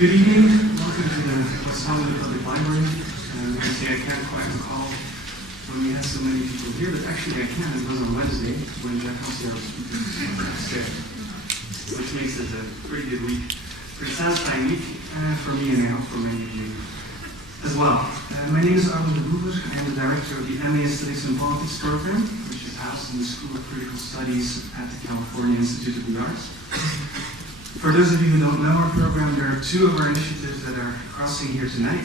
Good evening. Welcome to the West Hollywood Public Library. I can't quite recall when we had so many people here, but actually I can. It was on Wednesday when Jack Hosea was speaking, which makes it a pretty good week, pretty satisfying week for me, and I hope for many of you as well. My name is Arnold de Boever. I am the director of the MA Aesthetics and Politics program, which is housed in the School of Critical Studies at the California Institute of the Arts. For those of you who don't know our program, there are two of our initiatives that are crossing here tonight.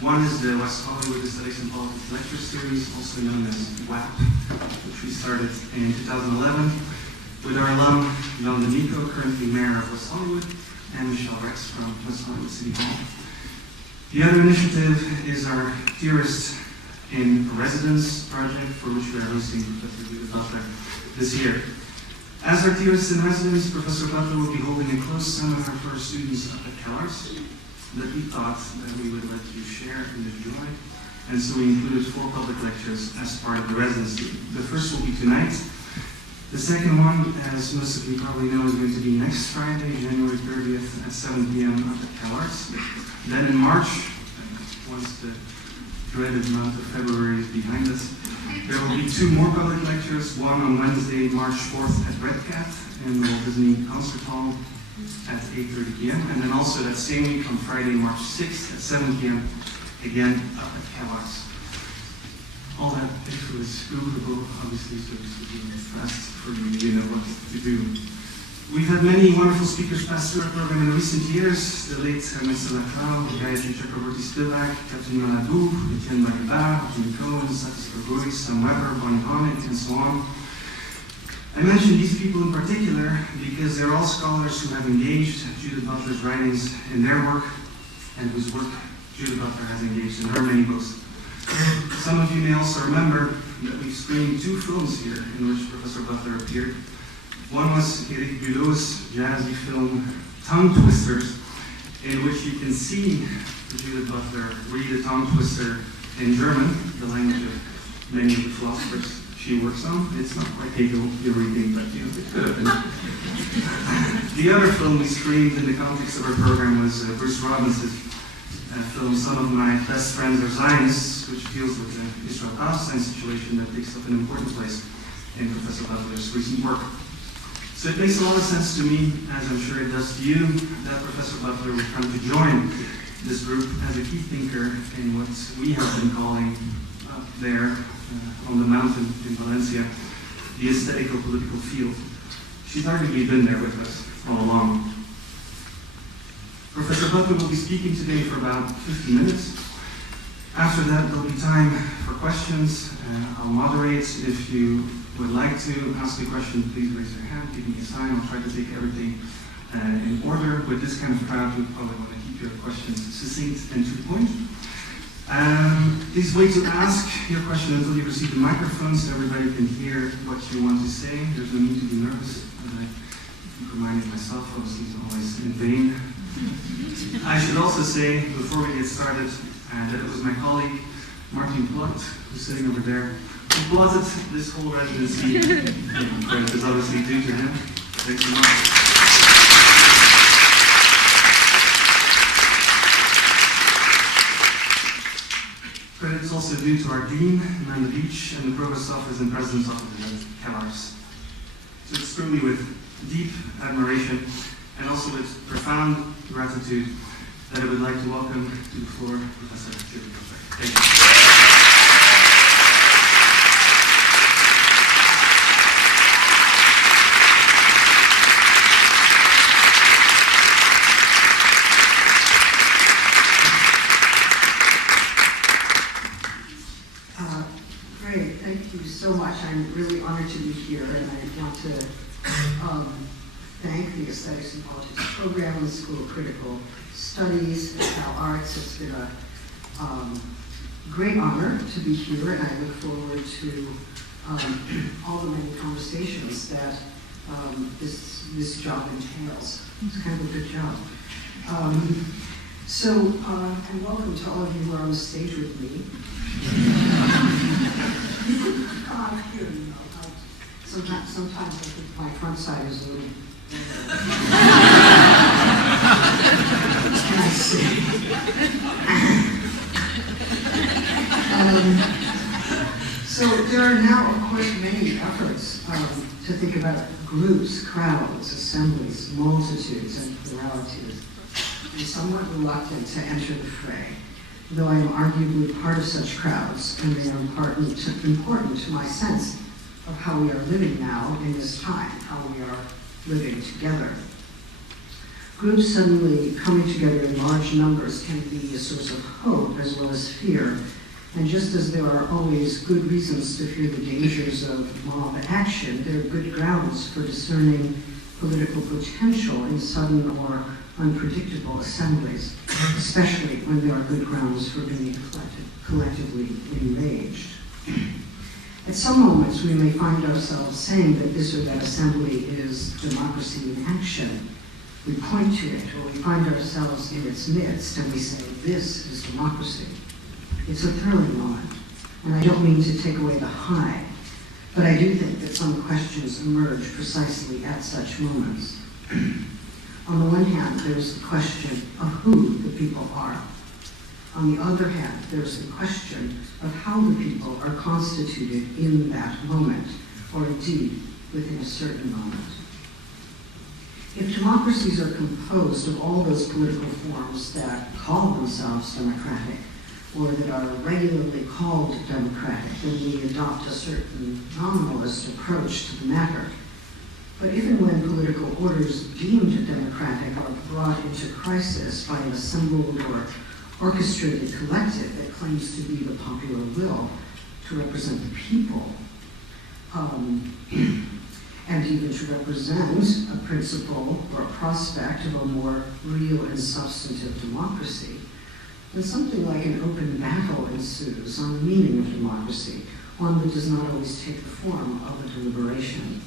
One is the West Hollywood Aesthetics and Politics Lecture Series, also known as WAP, which we started in 2011 with our alum, Jan D'Amico, currently mayor of West Hollywood, and Michelle Rex from West Hollywood City Hall. The other initiative is our Theorist in Residence project, for which we are hosting Professor Judith Butler this year. As our Theorist in Residence, Professor Butler will be holding a closed seminar for our students up at CalArts that we thought that we would let you share and enjoy. And so we included 4 public lectures as part of the residency. The first will be tonight. The second one, as most of you probably know, is going to be next Friday, January 30th at 7 p.m. up at CalArts. Then in March, once the dreaded month of February is behind us, there will be 2 more public lectures, one on Wednesday, March 4th at Red Cat in the Walt Disney Concert Hall at 8:30 p.m. And then also that same week on Friday, March 6th at 7 p.m. again up at CalArts. All that info is Googleable, obviously, so this will be fast for you know what to do. We've had many wonderful speakers pass through our program in recent years. The late Mr. Laclau, Gayatri Chakraborty Spivak, Catherine Malabou, Etienne Bariba, Jimmy Cohen, Satis Gregori, Sam Weber, Bonnie Honig, and so on. I mention these people in particular because they're all scholars who have engaged Judith Butler's writings in their work, and whose work Judith Butler has engaged in her many books. Some of you may also remember that we've screened 2 films here in which Professor Butler appeared. One was Eric Bulot's jazzy film Tongue Twisters, in which you can see Judith Butler read a tongue twister in German, the language of many of the philosophers she works on. It's not quite Hegel you're reading, but you know, it could have been. The other film we screened in the context of our program was Bruce Robbins' film Some of My Best Friends Are Zionists, which deals with the Israel-Palestine situation that takes up an important place in Professor Butler's recent work. So it makes a lot of sense to me, as I'm sure it does to you, that Professor Butler would come to join this group as a key thinker in what we have been calling up there on the mountain in Valencia, the aesthetico-political field. She's arguably been there with us all along. Professor Butler will be speaking today for about 50 minutes. After that, there'll be time for questions. I'll moderate. If you would like to ask a question, please raise your hand, give me a sign. I'll try to take everything in order. With this kind of crowd, we probably want to keep your questions succinct and to the point. Please wait to ask your question until you receive the microphone so everybody can hear what you want to say. There's no need to be nervous. As I keep reminding myself, obviously it's always in vain. I should also say, before we get started, that it was my colleague, Martin Plott, who's sitting over there, who plotted this whole residency. Credit is obviously due to him. Thanks so much. Credit is also due to our Dean, Amanda Beach, and the Provost Office and President's Office at CalArts. So it's truly with deep admiration and also with profound gratitude that I would like to welcome to the floor Professor Judith Butler. Thank you. Great, thank you so much. I'm really honored to be here, and I want to thank the Aesthetics and Politics program in the School of Critical Studies at CalArts. It's been a great honor to be here, and I look forward to all the many conversations that this job entails. It's kind of a good job. And welcome to all of you who are on the stage with me. Sometimes I think my front side is a little democracy. So there are now, of course, many efforts to think about groups, crowds, assemblies, multitudes, and pluralities. I'm somewhat reluctant to enter the fray, though I am arguably part of such crowds, and they are important to my sense of how we are living now in this time, how we are living together. Groups suddenly coming together in large numbers can be a source of hope as well as fear. And just as there are always good reasons to fear the dangers of mob action, there are good grounds for discerning political potential in sudden or unpredictable assemblies, especially when there are good grounds for being collectively enraged. At some moments, we may find ourselves saying that this or that assembly is democracy in action. We point to it, or we find ourselves in its midst, and we say, this is democracy. It's a thrilling moment, and I don't mean to take away the high, but I do think that some questions emerge precisely at such moments. On the one hand, there's the question of who the people are. On the other hand, there's the question of how the people are constituted in that moment, or indeed within a certain moment. If democracies are composed of all those political forms that call themselves democratic, or that are regularly called democratic, then we adopt a certain nominalist approach to the matter. But even when political orders deemed democratic are brought into crisis by an assembled or orchestrated collective that claims to be the popular will to represent the people, and even to represent a principle or a prospect of a more real and substantive democracy, then something like an open battle ensues on the meaning of democracy, one that does not always take the form of a deliberation.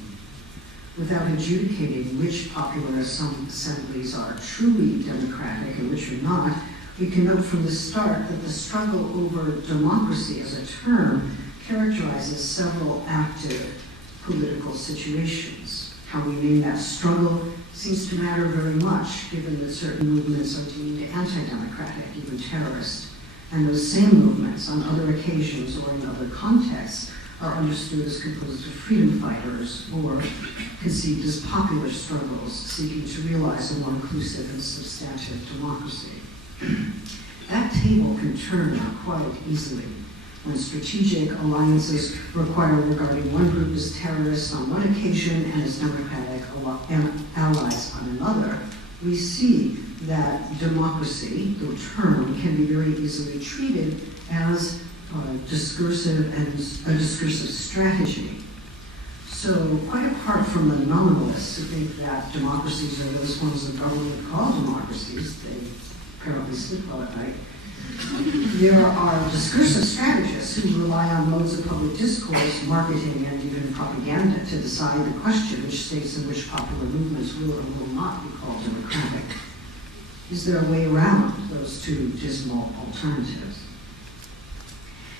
Without adjudicating which popular assemblies are truly democratic and which are not, we can note from the start that the struggle over democracy as a term characterizes several active political situations. How we name that struggle seems to matter very much, given that certain movements are deemed anti-democratic, even terrorist, and those same movements on other occasions or in other contexts are understood as composed of freedom fighters or conceived as popular struggles seeking to realize a more inclusive and substantive democracy. That table can turn quite easily when strategic alliances require regarding one group as terrorists on one occasion and as democratic allies on another. We see that democracy, the term, can be very easily treated as a discursive strategy. So quite apart from the nominalists who think that democracies are those forms of government called democracies, they apparently sleep well at night, there are discursive strategists who rely on modes of public discourse, marketing, and even propaganda to decide the question which states and which popular movements will or will not be called democratic. Is there a way around those two dismal alternatives?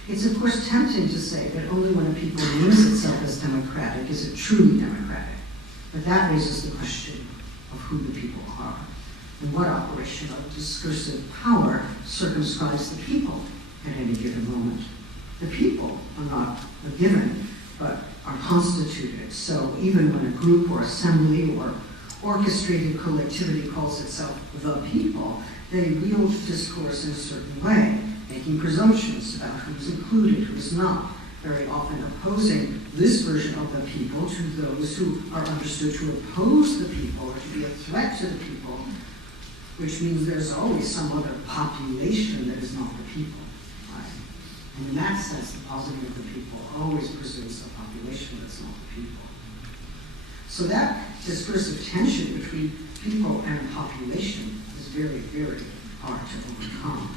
It's of course tempting to say that only when a people names itself as democratic is it truly democratic. But that raises the question of who the people are, and what operation of discursive power circumscribes the people at any given moment. The people are not a given, but are constituted. So even when a group or assembly or orchestrated collectivity calls itself the people, they wield discourse in a certain way, making presumptions about who's included, who's not, very often opposing this version of the people to those who are understood to oppose the people or to be a threat to the people, which means there's always some other population that is not the people. Right? And in that sense, the positing of the people always presumes a population that's not the people. So that discursive tension between people and population is very, very hard to overcome.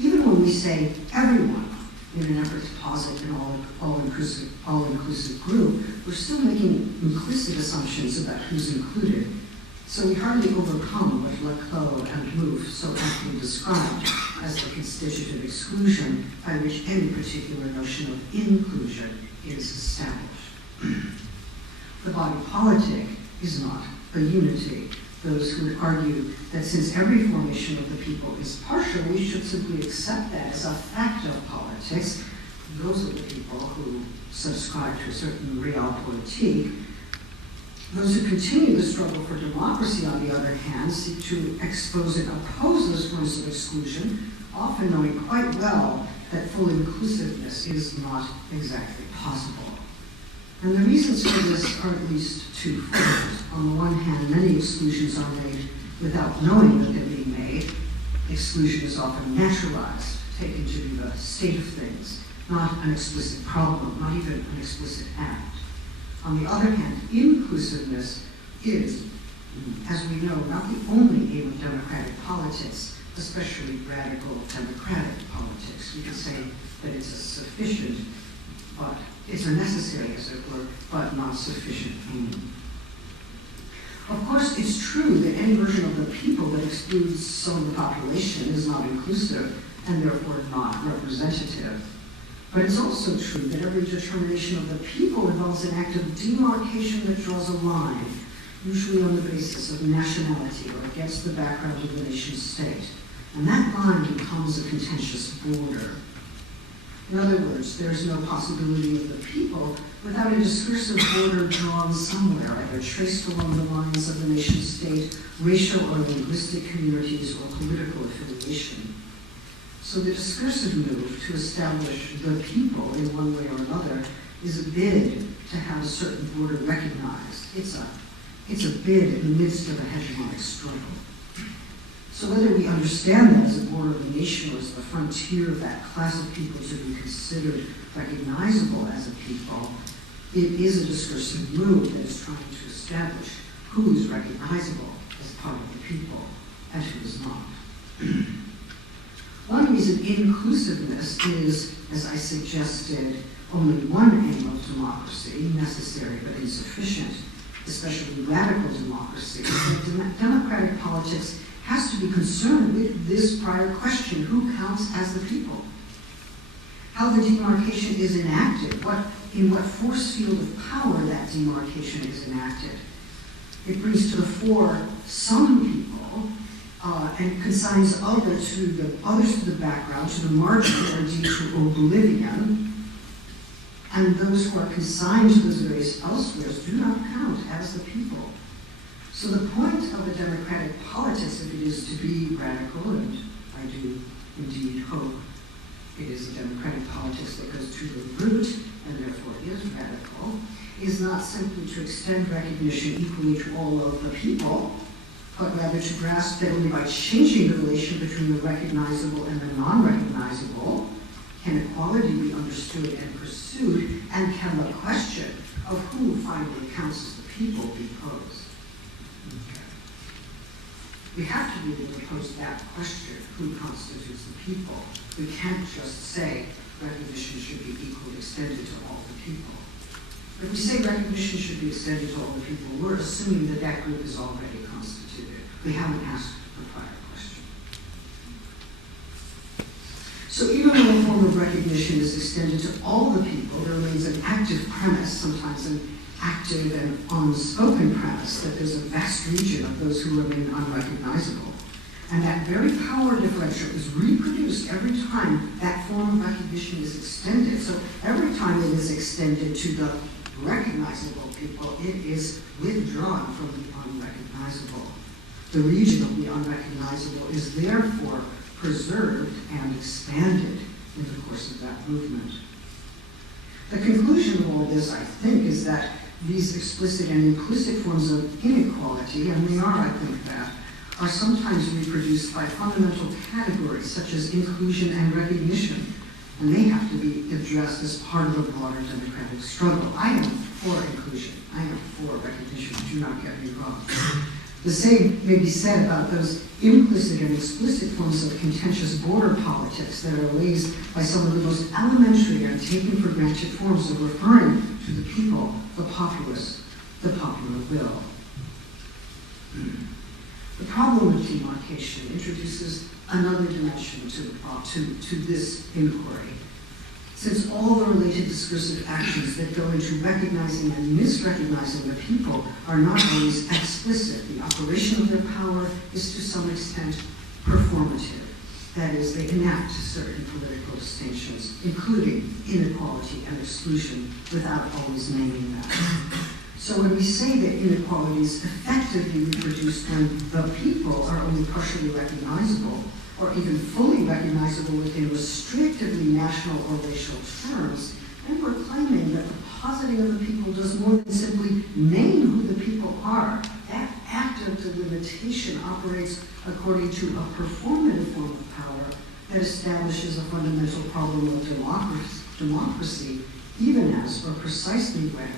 Even when we say everyone in an effort to posit an all-inclusive group, we're still making implicit assumptions about who's included. So we hardly overcome what Laclau and Mouffe so aptly described as the constitutive exclusion by which any particular notion of inclusion is established. The body politic is not a unity, those who would argue that since every formation of the people is partial, we should simply accept that as a fact of politics. Those are the people who subscribe to a certain realpolitik. Those who continue the struggle for democracy, on the other hand, seek to expose and oppose those forms of exclusion, often knowing quite well that full inclusiveness is not exactly possible. And the reasons for this are at least twofold. On the one hand, many exclusions are made without knowing that they're being made. Exclusion is often naturalized, taken to be the state of things, not an explicit problem, not even an explicit act. On the other hand, inclusiveness is, as we know, not the only aim of democratic politics, especially radical democratic politics. We can say that it's a sufficient, but it's a necessary, as it were, but not sufficient aim. Of course, it's true that any version of the people that excludes some of the population is not inclusive and therefore not representative. But it's also true that every determination of the people involves an act of demarcation that draws a line, usually on the basis of nationality or against the background of the nation state. And that line becomes a contentious border. In other words, there is no possibility of the people without a discursive border drawn somewhere, either traced along the lines of the nation state, racial or linguistic communities, or political affiliation. So the discursive move to establish the people in one way or another is a bid to have a certain border recognized. It's a bid in the midst of a hegemonic struggle. So whether we understand that as a border of the nation or as the frontier of that class of people to be considered recognizable as a people, it is a discursive move that is trying to establish who is recognizable as part of the people and who is not. One reason inclusiveness is, as I suggested, only one aim of democracy, necessary but insufficient, especially radical democracy, is that democratic politics has to be concerned with this prior question: who counts as the people? How the demarcation is enacted, in what force field of power that demarcation is enacted. It brings to the fore some people and consigns others to the background, to the margin, or indeed to oblivion. And those who are consigned to those various elsewheres do not count as the people. So the point of a democratic politics, if it is to be radical, and I do indeed hope it is a democratic politics that goes to the root and therefore is radical, is not simply to extend recognition equally to all of the people, but rather to grasp that only by changing the relation between the recognizable and the non-recognizable can equality be understood and pursued, and can the question of who finally counts as the people be posed. We have to be able to pose that question: who constitutes the people? We can't just say recognition should be equally extended to all the people. If we say recognition should be extended to all the people, we're assuming that that group is already constituted. We haven't asked the prior question. So even when a form of recognition is extended to all the people, there remains an active premise, sometimes an active and unspoken premise, that there's a vast region of those who remain unrecognizable. And that very power differential is reproduced every time that form of recognition is extended. So every time it is extended to the recognizable people, it is withdrawn from the unrecognizable. The region of the unrecognizable is therefore preserved and expanded in the course of that movement. The conclusion of all this, I think, is that these explicit and implicit forms of inequality, and they are, I think, that, are sometimes reproduced by fundamental categories such as inclusion and recognition, and they have to be addressed as part of a broader democratic struggle. I am for inclusion. I am for recognition. Do not get me wrong. The same may be said about those implicit and explicit forms of contentious border politics that are raised by some of the most elementary and taken for granted forms of referring to the people, the populace, the popular will. The problem of demarcation introduces another dimension to this inquiry. Since all the related discursive actions that go into recognizing and misrecognizing the people are not always explicit, the operation of their power is to some extent performative. That is, they enact certain political distinctions, including inequality and exclusion, without always naming them. So when we say that inequality is effectively reproduced when the people are only partially recognizable, or even fully recognizable within restrictively national or racial terms, then we're claiming that the positing of the people does more than simply name who the people are. That act of delimitation operates according to a performative form of power that establishes a fundamental problem of democracy, even as, or precisely when,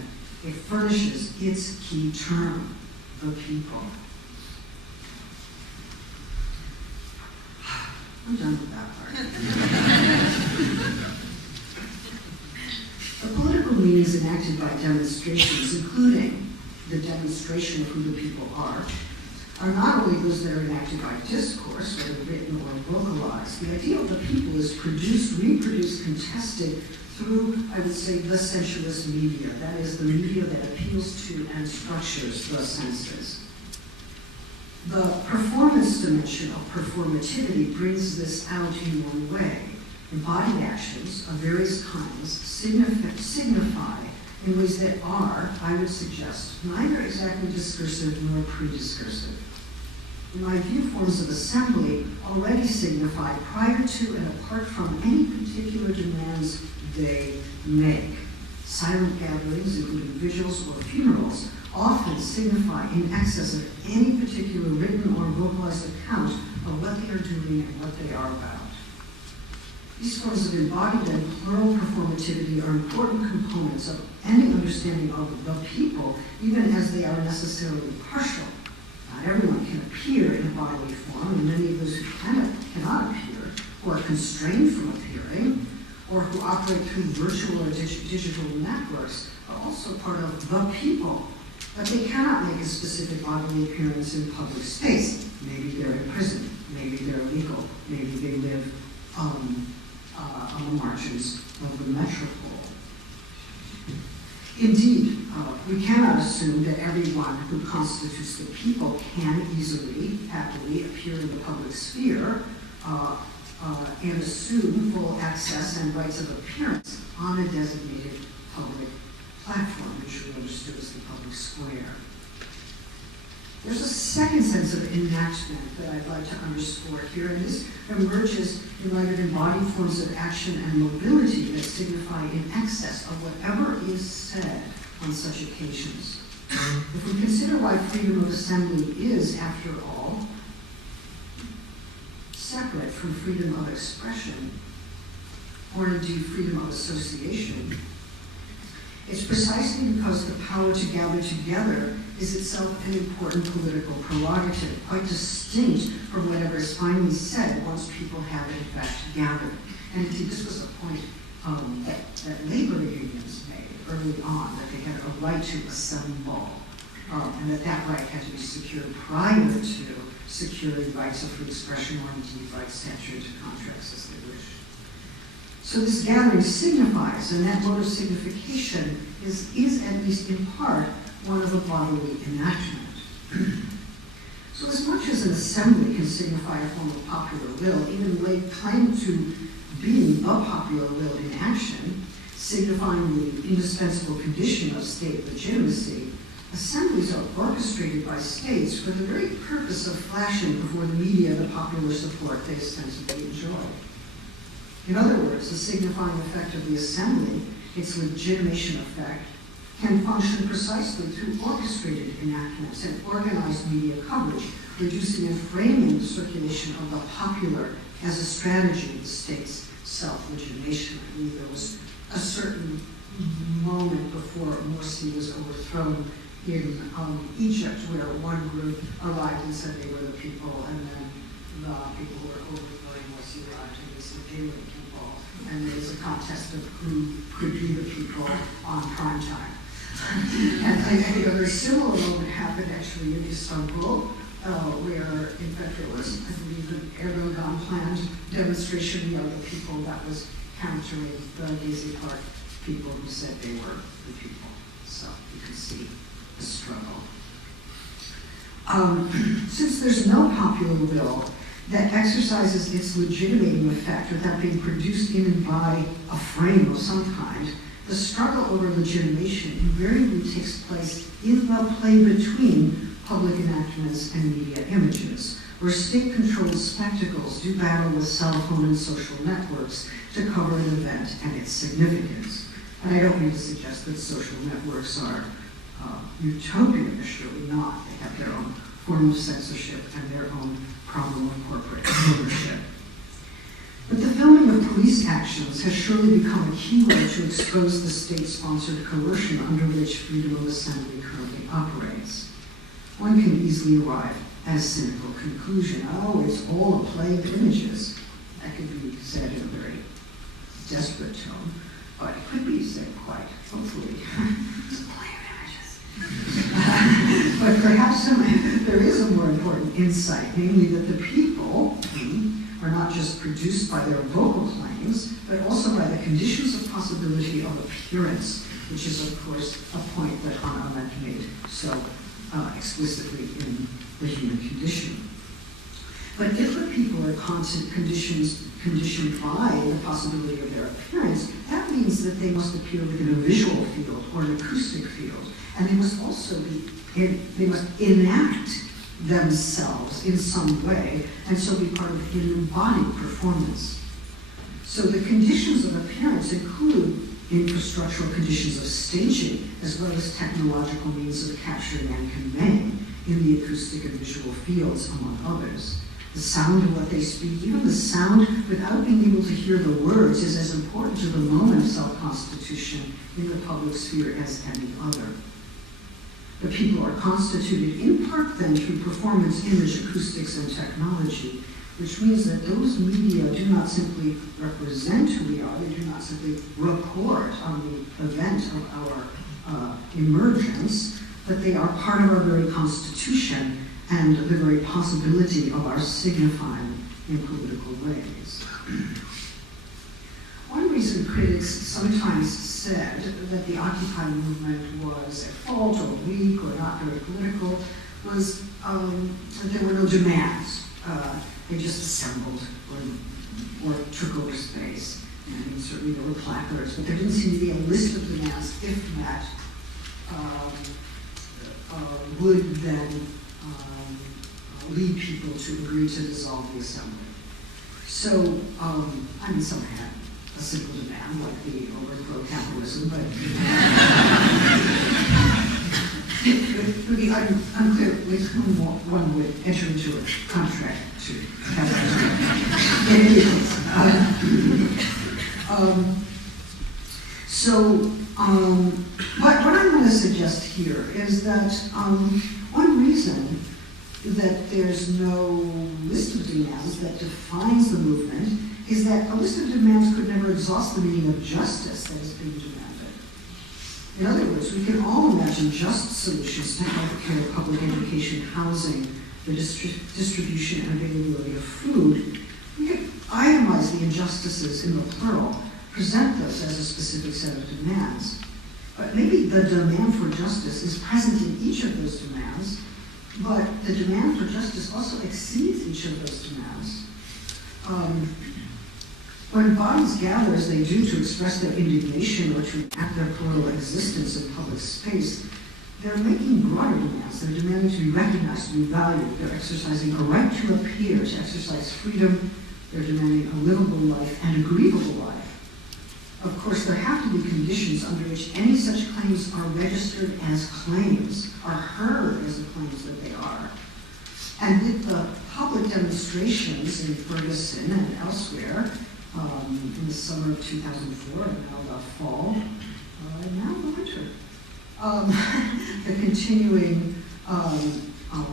it furnishes its key term, the people. I'm done with that part. The political meanings enacted by demonstrations, including the demonstration of who the people are not only those that are enacted by discourse, whether written or vocalized. The idea of the people is produced, reproduced, contested through, I would say, the sensuous media. That is, the media that appeals to and structures the senses. The performance dimension of performativity brings this out in one way. Embodied actions of various kinds signify in ways that are, I would suggest, neither exactly discursive nor pre-discursive. In my view, forms of assembly already signify prior to and apart from any particular demands they make. Silent gatherings, including vigils or funerals, often signify in excess of any particular written or vocalized account of what they are doing and what they are about. These forms of embodied and plural performativity are important components of any understanding of the people, even as they are necessarily partial. Not everyone can appear in a bodily form, and many of those who cannot appear, who are constrained from appearing, or who operate through virtual or digital networks, are also part of the people. But they cannot make a specific bodily appearance in public space. Maybe they're in prison, maybe they're illegal, maybe they live on the margins of the metropole. Indeed, we cannot assume that everyone who constitutes the people can easily, happily appear in the public sphere and assume full access and rights of appearance on a designated public platform, which we understood as the public square. There's a second sense of enactment that I'd like to underscore here, and this emerges in light of embodied forms of action and mobility that signify in excess of whatever is said on such occasions. If we consider why freedom of assembly is, after all, separate from freedom of expression, or indeed freedom of association, it's precisely because the power to gather together is itself an important political prerogative, quite distinct from whatever is finally said once people have in fact gathered. And indeed, this was a point that labor unions made early on, that they had a right to assemble, and that right had to be secured prior to securing rights of free expression or indeed rights statute to contracts as they wish. So this gathering signifies, and that mode of signification is at least in part one of a bodily enactment. So as much as an assembly can signify a form of popular will, even lay claim to being a popular will in action, signifying the indispensable condition of state legitimacy, assemblies are orchestrated by states for the very purpose of flashing before the media the popular support they ostensibly enjoy. In other words, the signifying effect of the assembly, its legitimation effect, can function precisely through orchestrated enactments and organized media coverage, reducing and framing the circulation of the popular as a strategy of the state's self-legitimation. I believe there was a certain moment before Morsi was overthrown in Egypt, where one group arrived and said they were the people, and then the people who were overthrowing Morsi arrived and they said they were the people. And there was a contest of who could be the people on prime time. And I think a very similar moment happened actually in Istanbul, where in fact there was, I believe, an Erdogan planned demonstration of the people that was countering the Daisy Park people who said they were the people. So you can see the struggle. Since there's no popular will that exercises its legitimating effect without being produced in and by a frame of some kind, the struggle over legitimation invariably takes place in the play between public enactments and media images, where state-controlled spectacles do battle with cell phone and social networks to cover an event and its significance. And I don't mean to suggest that social networks are utopian, they're surely not. They have their own form of censorship and their own problem of corporate ownership. But the filming of police actions has surely become a key way to expose the state-sponsored coercion under which freedom of assembly currently operates. One can easily arrive at a cynical conclusion. Oh, it's all a play of images. That could be said in a very desperate tone, but it could be said quite hopefully. It's a play of images. But perhaps there is a more important insight, namely that the people are not just produced by their vocal claims, but also by the conditions of possibility of appearance, which is, of course, a point that Hannah Arendt made so explicitly in The Human Condition. But if the people are conditioned by the possibility of their appearance, that means that they must appear within a visual field or an acoustic field, and they must also they must enact themselves in some way, and so be part of an embodied performance. So the conditions of appearance include infrastructural conditions of staging, as well as technological means of capturing and conveying in the acoustic and visual fields, among others. The sound of what they speak, even the sound without being able to hear the words, is as important to the moment of self-constitution in the public sphere as any other. The people are constituted in part then through performance, image, acoustics, and technology, which means that those media do not simply represent who we are, they do not simply report on the event of our emergence, but they are part of our very constitution and the very possibility of our signifying in political ways. One reason critics sometimes said that the Occupy movement was at fault or weak or not very political was that there were no demands. They just assembled or took over space. And certainly there were placards, but there didn't seem to be a list of demands, if met, would then lead people to agree to dissolve the assembly. So, I mean, some had a simple demand, like the overthrow of capitalism, but it would be unclear with whom one would enter into a contract to capitalism. In any case, what I'm going to suggest here is that one reason that there's no list of demands that defines the movement is that a list of demands could never exhaust the meaning of justice that is being demanded. In other words, we can all imagine just solutions to healthcare, public education, housing, the distribution and availability of food. We could itemize the injustices in the plural, present those as a specific set of demands. But maybe the demand for justice is present in each of those demands, but the demand for justice also exceeds each of those demands. When bodies gather as they do to express their indignation or to enact their plural existence in public space, they're making broader demands. They're demanding to be recognized, to be valued. They're exercising a right to appear, to exercise freedom. They're demanding a livable life and a grievable life. Of course, there have to be conditions under which any such claims are registered as claims, are heard as the claims that they are. And with the public demonstrations in Ferguson and elsewhere, in the summer of 2004 and now the fall, and now the winter, the continuing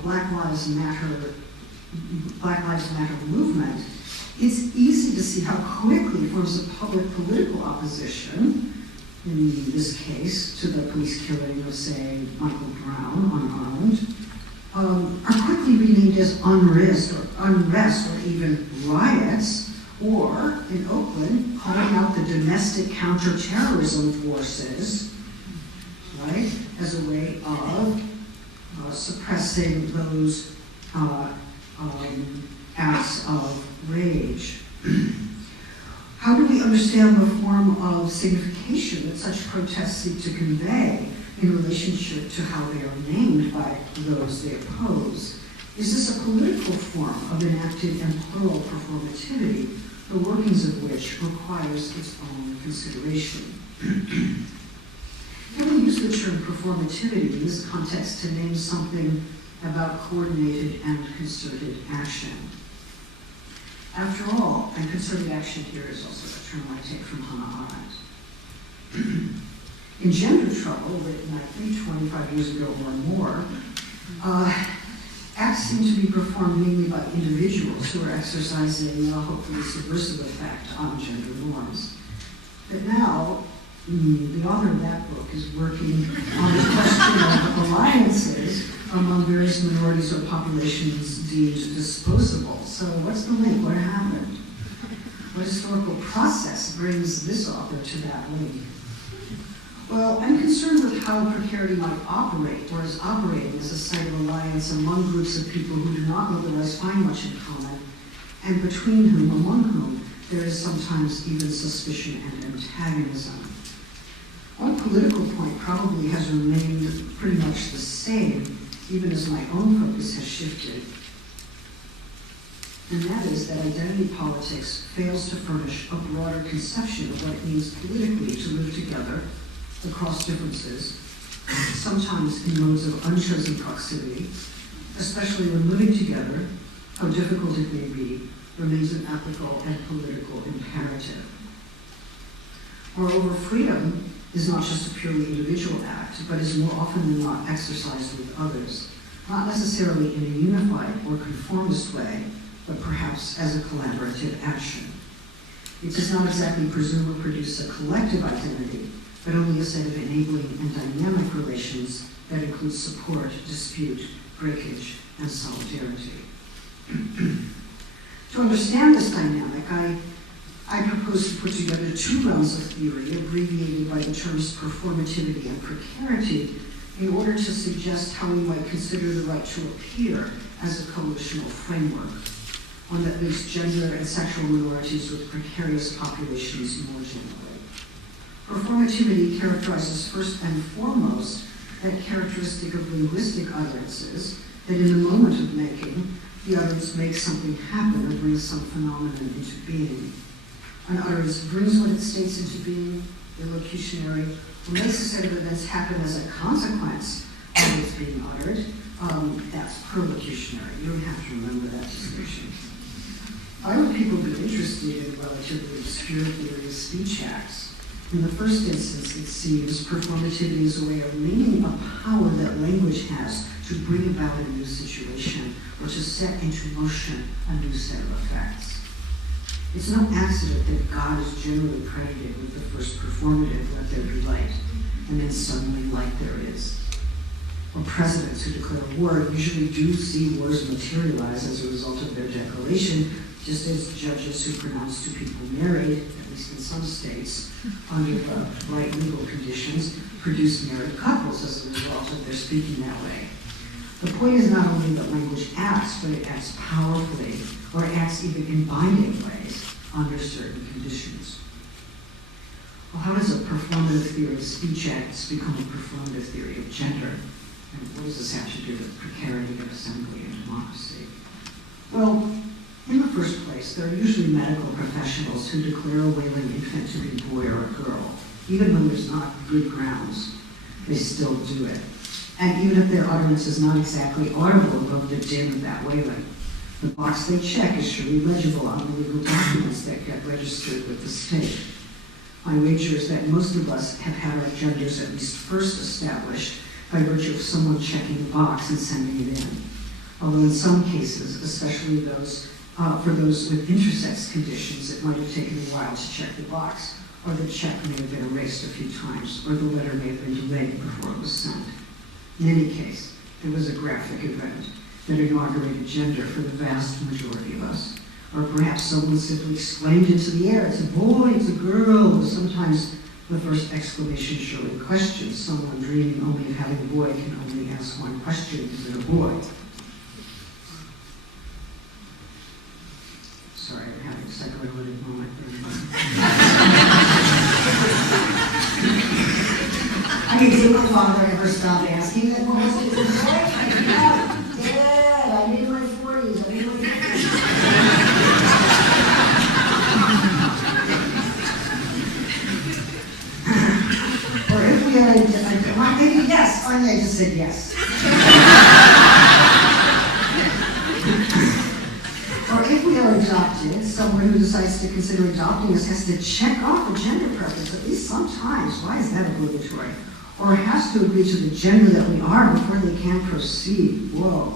Black Lives Matter movement, it's easy to see how quickly forms of public political opposition, in this case, to the police killing of, say, Michael Brown, unarmed, are quickly renamed as unrest or even riots, Or in Oakland, calling out the domestic counterterrorism forces, right, as a way of suppressing those acts of rage. How do we understand the form of signification that such protests seek to convey in relationship to how they are named by those they oppose? Is this a political form of enacted and plural performativity, the workings of which requires its own consideration? Can we use the term performativity in this context to name something about coordinated and concerted action? After all, and concerted action here is also a term I take from Hannah Arendt. In Gender Trouble, written I think 25 years ago or more, acts seem to be performed mainly by individuals who are exercising a hopefully subversive effect on gender norms. But now, the author of that book is working on the question of alliances among various minorities or populations deemed disposable. So what's the link? What happened? What historical process brings this author to that link? Well, I'm concerned with how precarity might operate, or is operating as a site of alliance among groups of people who do not otherwise find much in common, and between whom, among whom, there is sometimes even suspicion and antagonism. One political point probably has remained pretty much the same, even as my own focus has shifted, and that is that identity politics fails to furnish a broader conception of what it means politically to live together across differences, sometimes in modes of unchosen proximity, especially when living together, how difficult it may be, remains an ethical and political imperative. Moreover, freedom is not just a purely individual act, but is more often than not exercised with others, not necessarily in a unified or conformist way, but perhaps as a collaborative action. It does not exactly presume or produce a collective identity, but only a set of enabling and dynamic relations that include support, dispute, breakage, and solidarity. To understand this dynamic, I propose to put together two realms of theory abbreviated by the terms performativity and precarity in order to suggest how we might consider the right to appear as a coalitional framework, one that links gender and sexual minorities with precarious populations more generally. Performativity characterizes first and foremost that characteristic of linguistic utterances that in the moment of making, the utterance makes something happen or brings some phenomenon into being. An utterance brings what it states into being, illocutionary, or makes a set of events happen as a consequence of its being uttered. That's perlocutionary. You don't have to remember that distinction. Why would people be interested in relatively obscure theory of speech acts? In the first instance, it seems performativity is a way of naming a power that language has to bring about a new situation or to set into motion a new set of effects. It's no accident that God is generally credited with the first performative, let there be light, and then suddenly light there is. Or presidents who declare war usually do see wars materialize as a result of their declaration, just as judges who pronounce two people married, at least in some states, under the right legal conditions, produce married couples as a result of their speaking that way. The point is not only that language acts, but it acts powerfully, or it acts even in binding ways under certain conditions. Well, how does a performative theory of speech acts become a performative theory of gender? And what does this have to do with precarity of assembly and democracy? Well, in the first place, there are usually medical professionals who declare a wailing infant to be a boy or a girl. Even when there's not good grounds, they still do it. And even if their utterance is not exactly audible above the din of that wailing, the box they check is surely legible on the legal documents that get registered with the state. My wager is that most of us have had our genders at least first established by virtue of someone checking the box and sending it in. Although in some cases, especially for those with intersex conditions, it might have taken a while to check the box, or the check may have been erased a few times, or the letter may have been delayed before it was sent. In any case, it was a graphic event that inaugurated gender for the vast majority of us, Or perhaps someone simply exclaimed into the air, "It's a boy, it's a girl," or sometimes the first exclamation showing question. Someone dreaming only of having a boy can only ask one question: is it a boy? Sorry, I'm having a psychoanalytic moment. I mean, did my father ever stop asking that? What was it? Is it a boy? Dad, I'm in my 40s. I'm in my 40s. Or if we had, maybe yes, I just said yes. Or if we are adopted, someone who decides to consider adopting us has to check off a gender preference, at least sometimes. Why is that obligatory? Or has to agree to the gender that we are before they can proceed. Whoa.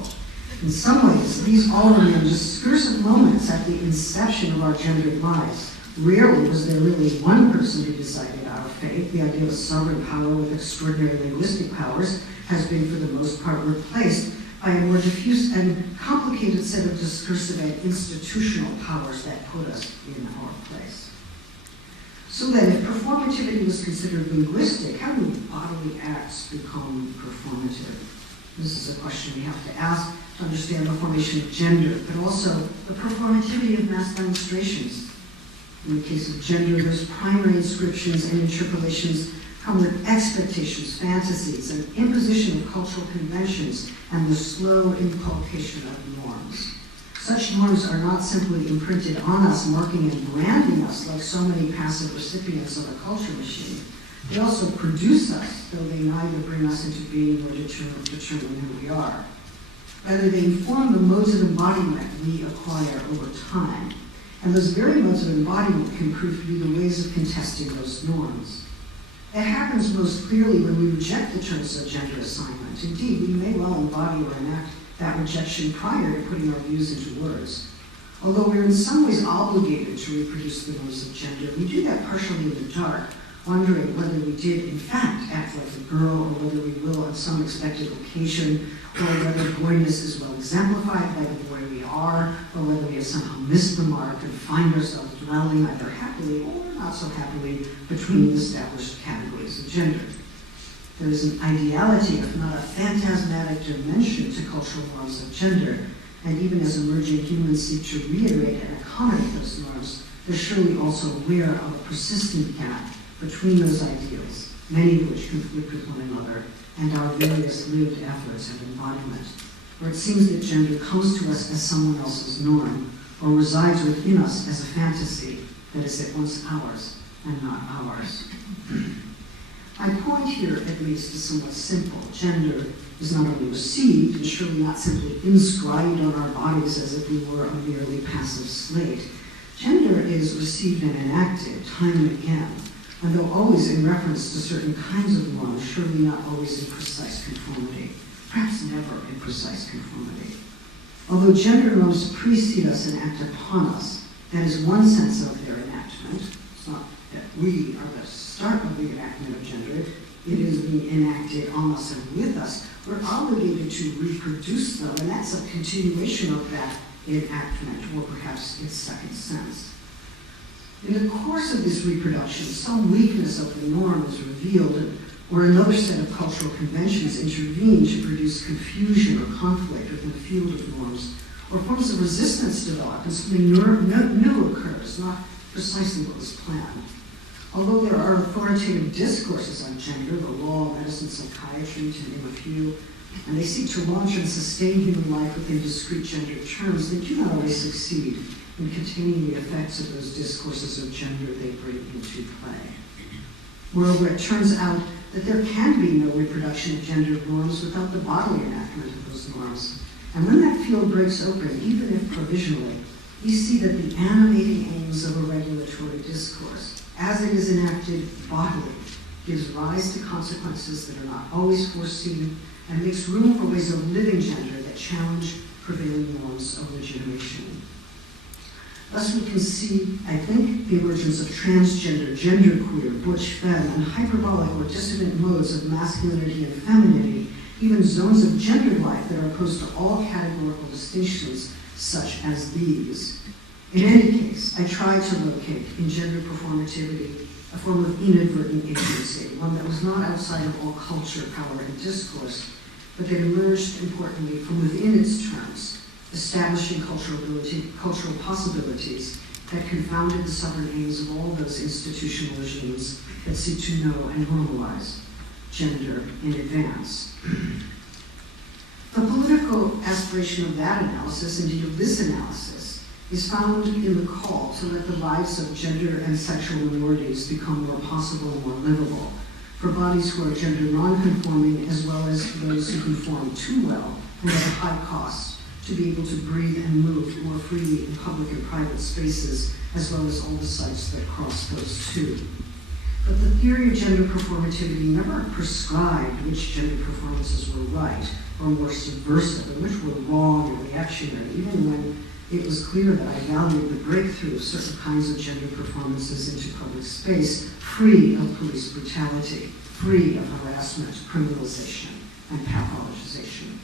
In some ways, these all remain discursive moments at the inception of our gendered lives. Rarely was there really one person who decided our fate. The idea of sovereign power with extraordinary linguistic powers has been, for the most part, replaced by a more diffuse and complicated set of discursive and institutional powers that put us in our place. So then, if performativity was considered linguistic, how do bodily acts become performative? This is a question we have to ask to understand the formation of gender, but also the performativity of mass demonstrations. In the case of gender, those primary inscriptions and interpolations come with expectations, fantasies, and imposition of cultural conventions, and the slow inculcation of norms. Such norms are not simply imprinted on us, marking and branding us like so many passive recipients of a culture machine. They also produce us, though they neither bring us into being or determine who we are. Rather, they inform the modes of embodiment we acquire over time. And those very modes of embodiment can prove to be the ways of contesting those norms. It happens most clearly when we reject the terms of gender assignment. Indeed, we may well embody or enact that rejection prior to putting our views into words. Although we're in some ways obligated to reproduce the norms of gender, we do that partially in the dark, wondering whether we did in fact act like a girl, or whether we will on some expected occasion, or whether boyness is well exemplified by the boy we are, or whether we have somehow missed the mark and find ourselves dwelling either happily or not so happily between the established categories of gender. There is an ideality, if not a phantasmatic dimension, to cultural norms of gender, and even as emerging humans seek to reiterate and accommodate those norms, they're surely also aware of a persistent gap between those ideals, many of which conflict with one another, and our various lived efforts at embodiment, where it seems that gender comes to us as someone else's norm, or resides within us as a fantasy that is at once ours and not ours. My point here, at least, is somewhat simple. Gender is not only received, and surely not simply inscribed on our bodies as if we were a merely passive slate. Gender is received and enacted time and again, and though always in reference to certain kinds of norms, surely not always in precise conformity, perhaps never in precise conformity. Although gender norms precede us and act upon us, that is one sense of their enactment. It's not that we are the start of the enactment of gender, it is being enacted on us and with us. We're obligated to reproduce them, and that's a continuation of that enactment, or perhaps its second sense. In the course of this reproduction, some weakness of the norm is revealed, or another set of cultural conventions intervene to produce confusion or conflict within the field of norms, or forms of resistance develop, and something new occurs, not precisely what was planned. Although there are authoritative discourses on gender, the law, medicine, psychiatry, to name a few, and they seek to launch and sustain human life within discrete gendered terms, they do not always succeed in containing the effects of those discourses of gender they bring into play. Moreover, it turns out that there can be no reproduction of gendered norms without the bodily enactment of those norms. And when that field breaks open, even if provisionally, we see that the animating aims of a regulatory discourse, as it is enacted bodily, gives rise to consequences that are not always foreseen, and makes room for ways of living gender that challenge prevailing norms of legitimation. Thus we can see, I think, the emergence of transgender, genderqueer, butch femme, and hyperbolic or dissonant modes of masculinity and femininity, even zones of gendered life that are opposed to all categorical distinctions such as these. In any case, I tried to locate in gender performativity a form of inadvertent agency, one that was not outside of all culture, power, and discourse, but that emerged importantly from within its terms, establishing cultural possibilities that confounded the sovereign aims of all those institutional regimes that seek to know and normalize gender in advance. The political aspiration of that analysis, indeed of this analysis, is found in the call to let the lives of gender and sexual minorities become more possible and more livable, for bodies who are gender non-conforming as well as those who conform too well and at a high cost, to be able to breathe and move more freely in public and private spaces, as well as all the sites that cross those two. But the theory of gender performativity never prescribed which gender performances were right or more subversive and which were wrong and reactionary, even when it was clear that I valued the breakthrough of certain kinds of gender performances into public space, free of police brutality, free of harassment, criminalization, and pathologization.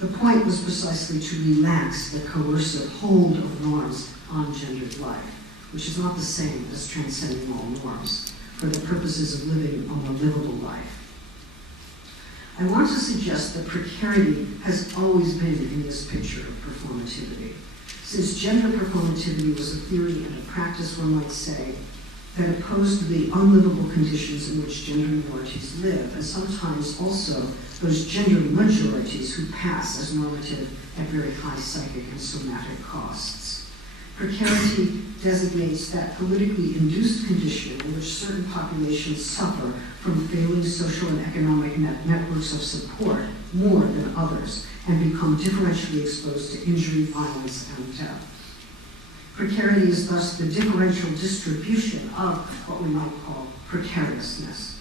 The point was precisely to relax the coercive hold of norms on gendered life, which is not the same as transcending all norms, for the purposes of living a more livable life. I want to suggest that precarity has always been in this picture of performativity. Since gender performativity was a theory and a practice, one might say, that opposed the unlivable conditions in which gender minorities live, and sometimes also those gender majorities who pass as normative at very high psychic and somatic costs. Precarity designates that politically induced condition in which certain populations suffer from failing social and economic networks of support more than others, and become differentially exposed to injury, violence, and death. Precarity is thus the differential distribution of what we might call precariousness.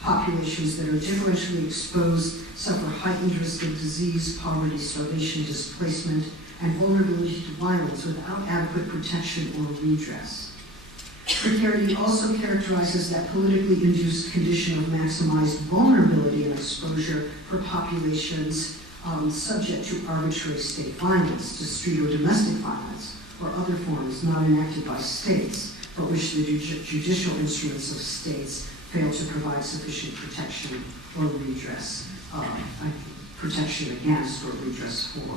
Populations that are differentially exposed suffer heightened risk of disease, poverty, starvation, displacement, and vulnerability to violence without adequate protection or redress. Precarity also characterizes that politically induced condition of maximized vulnerability and exposure for populations subject to arbitrary state violence, to street or domestic violence, or other forms not enacted by states, but which the judicial instruments of states fail to provide sufficient protection or redress, protection against or redress for.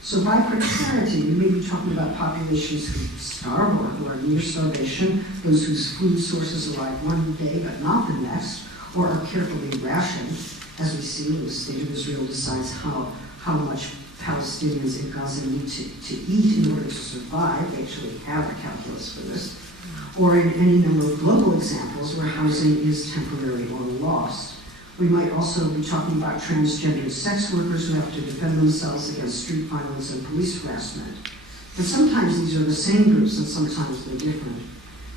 So by precarity, we may be talking about populations who starve or who are near starvation, those whose food sources arrive one day but not the next, or are carefully rationed, as we see when the state of Israel decides how much Palestinians in Gaza need to eat in order to survive. They actually have a calculus for this. Or in any number of global examples where housing is temporary or lost. We might also be talking about transgender sex workers who have to defend themselves against street violence and police harassment. And sometimes these are the same groups and sometimes they're different.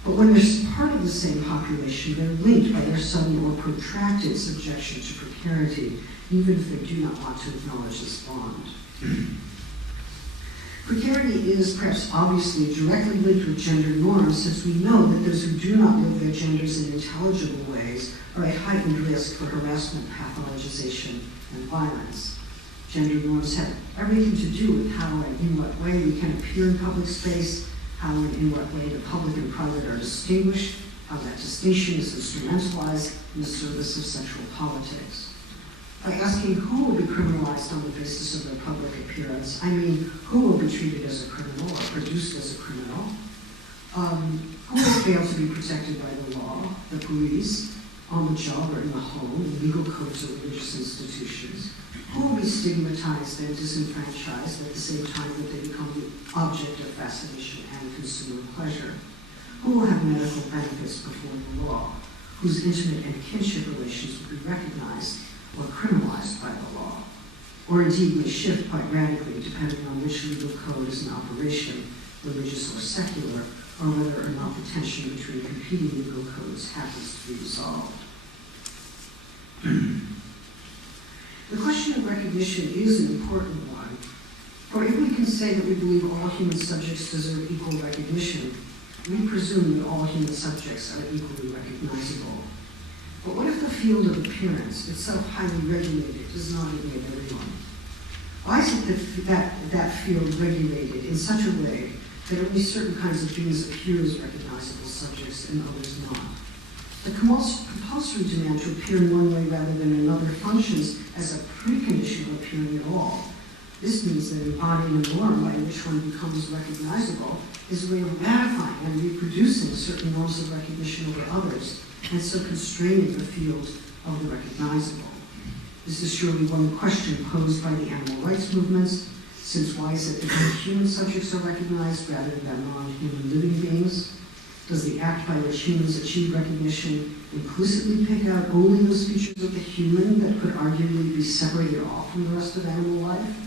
But when they're part of the same population, they're linked by their sudden or protracted subjection to precarity, even if they do not want to acknowledge this bond. Precarity is perhaps obviously directly linked with gender norms, since we know that those who do not live their genders in intelligible ways are at heightened risk for harassment, pathologization, and violence. Gender norms have everything to do with how and in what way we can appear in public space, how and in what way the public and private are distinguished, how that distinction is instrumentalized in the service of sexual politics. By asking who will be criminalized on the basis of their public appearance, I mean who will be treated as a criminal or produced as a criminal, who will fail to be protected by the law, the police, on the job or in the home, the legal codes of religious institutions, who will be stigmatized and disenfranchised at the same time that they become the object of fascination and consumer pleasure, who will have medical benefits before the law, whose intimate and kinship relations will be recognized or criminalized by the law, or indeed may shift quite radically depending on which legal code is in operation, religious or secular, or whether or not the tension between competing legal codes happens to be resolved. The question of recognition is an important one, for if we can say that we believe all human subjects deserve equal recognition, we presume that all human subjects are equally recognizable. But what if the field of appearance, itself highly regulated, does not admit everyone? Why is it that field regulated in such a way that only certain kinds of beings appear as recognizable subjects and others not. The compulsory demand to appear in one way rather than another functions as a precondition of appearing at all. This means that embodying a norm by which one becomes recognizable is a way of ratifying and reproducing certain norms of recognition over others, and so constraining the field of the recognizable. This is surely one question posed by the animal rights movements, since why is it that only human subjects are recognized rather than non-human living beings? Does the act by which humans achieve recognition implicitly pick out only those features of the human that could arguably be separated off from the rest of animal life?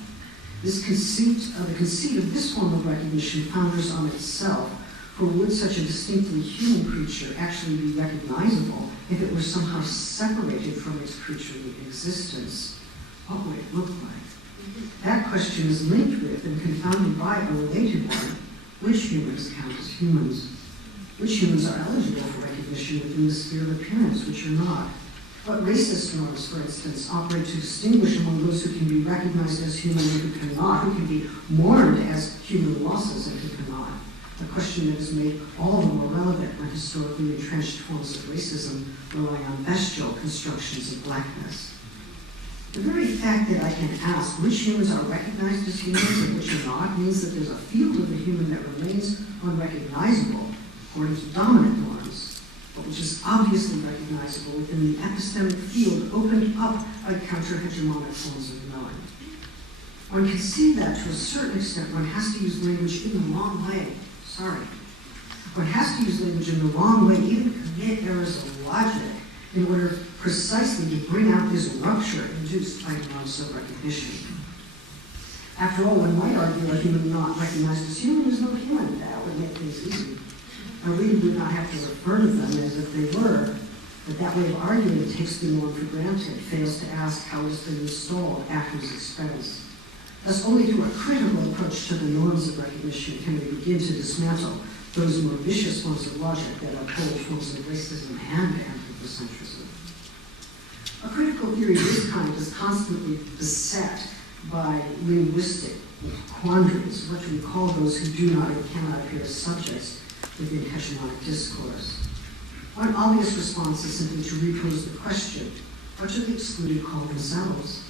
The conceit of this form of recognition founders on itself, for would such a distinctly human creature actually be recognizable if it were somehow separated from its creaturely existence? What would it look like? That question is linked with and confounded by a related one: which humans count as humans? Which humans are eligible for recognition within the sphere of appearance, which are not? What racist norms, for instance, operate to distinguish among those who can be recognized as human and who cannot, who can be mourned as human losses and who cannot? A question that has made all the more relevant when historically entrenched forms of racism rely on bestial constructions of blackness. The very fact that I can ask which humans are recognized as humans and which are not means that there's a field of the human that remains unrecognizable according to dominant norms, but which is obviously recognizable within the epistemic field opened up by counter-hegemonic forms of knowing. One can see that to a certain extent one has to use language in the wrong way. One has to use language in the wrong way, even commit errors of logic, in order precisely to bring out this rupture induced by norms of recognition. After all, one might argue a human not recognized as human is no human. That would make things easy. A reader would not have to refer to them as if they were, but that way of arguing takes the norm for granted, fails to ask how it's been installed at whose expense. Thus, only through a critical approach to the norms of recognition can we begin to dismantle those more vicious forms of logic that uphold forms of racism and anthropocentrism. A critical theory of this kind is constantly beset by linguistic quandaries, what we call those who do not and cannot appear as subjects within hegemonic discourse. One obvious response is simply to repose the question: what do the excluded call themselves?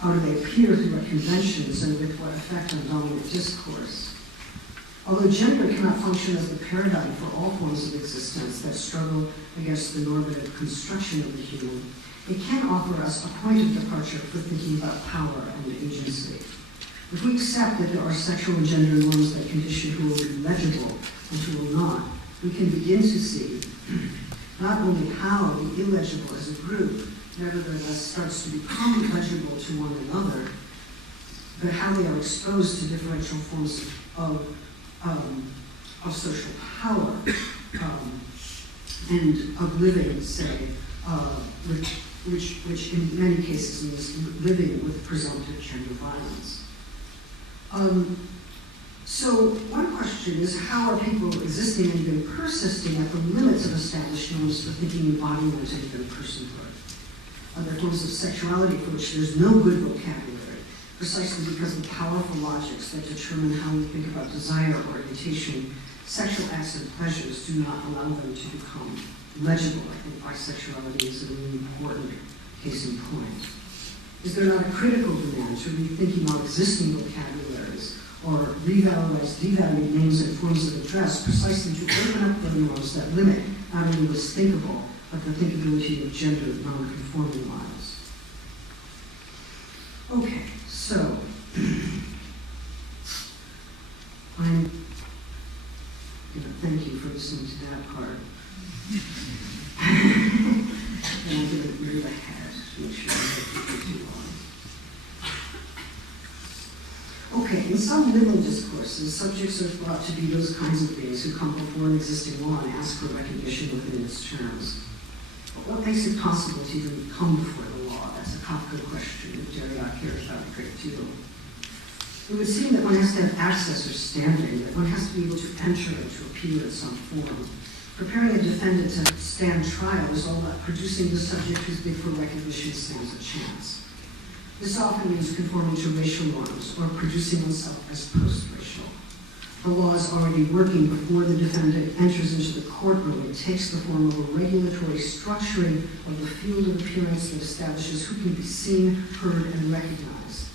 How do they appear through what conventions and with what effect on dominant discourse? Although gender cannot function as the paradigm for all forms of existence that struggle against the normative construction of the human, it can offer us a point of departure for thinking about power and agency. If we accept that there are sexual and gender norms that condition who will be legible and who will not, we can begin to see not only how the illegible as a group nevertheless starts to become legible to one another, but how they are exposed to differential forms of social power and of living, say, which in many cases means living with presumptive gender violence. So one question is, how are people existing and even persisting at the limits of established norms for thinking embodiment and even personhood? Are there forms of sexuality for which there's no good vocabulary, precisely because of the powerful logics that determine how we think about desire or orientation? Sexual acts and pleasures do not allow them to become legible. I think bisexuality is a really important case in point. Is there not a critical demand to rethinking our existing vocabularies or revalorize devalued names and forms of address precisely to open up the norms that limit not only what's thinkable, but the thinkability of gender non-conforming lives? Okay, so I'm going to thank you for listening to that part. And I'm going to move ahead to make sure I don't take too long. Okay, in some living discourses, subjects are thought to be those kinds of beings who come before an existing law and ask for recognition within its terms. But what makes it possible to even come before the law? That's a Kafka question that Derrida cares about a great deal. It would seem that one has to have access or standing, that one has to be able to enter and to appear in some form. Preparing a defendant to stand trial is all about producing the subject whose bid for recognition stands a chance. This often means conforming to racial norms or producing oneself as post-racial. The law is already working before the defendant enters into the courtroom. It takes the form of a regulatory structuring of the field of appearance that establishes who can be seen, heard, and recognized.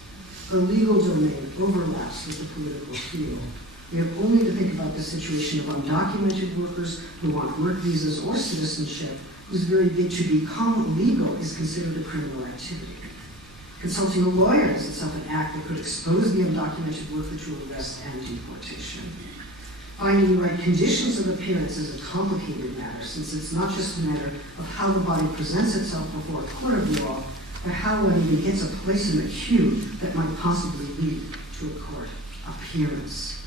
The legal domain overlaps with the political field. We have only to think about the situation of undocumented workers who want work visas or citizenship, whose very bid to become legal is considered a criminal activity. Consulting a lawyer is itself an act that could expose the undocumented worker to arrest and deportation. Finding the right conditions of appearance is a complicated matter, since it's not just a matter of how the body presents itself before a court of law, but how one even gets a place in the queue that might possibly lead to a court appearance.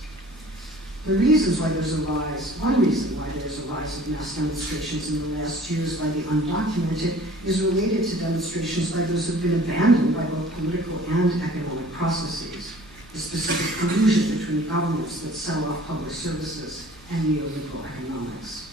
The reasons why there's a rise, one reason why there's a rise of mass demonstrations in the last years by the undocumented is related to demonstrations by those who have been abandoned by both political and economic processes, the specific collusion between governments that sell off public services and neoliberal economics.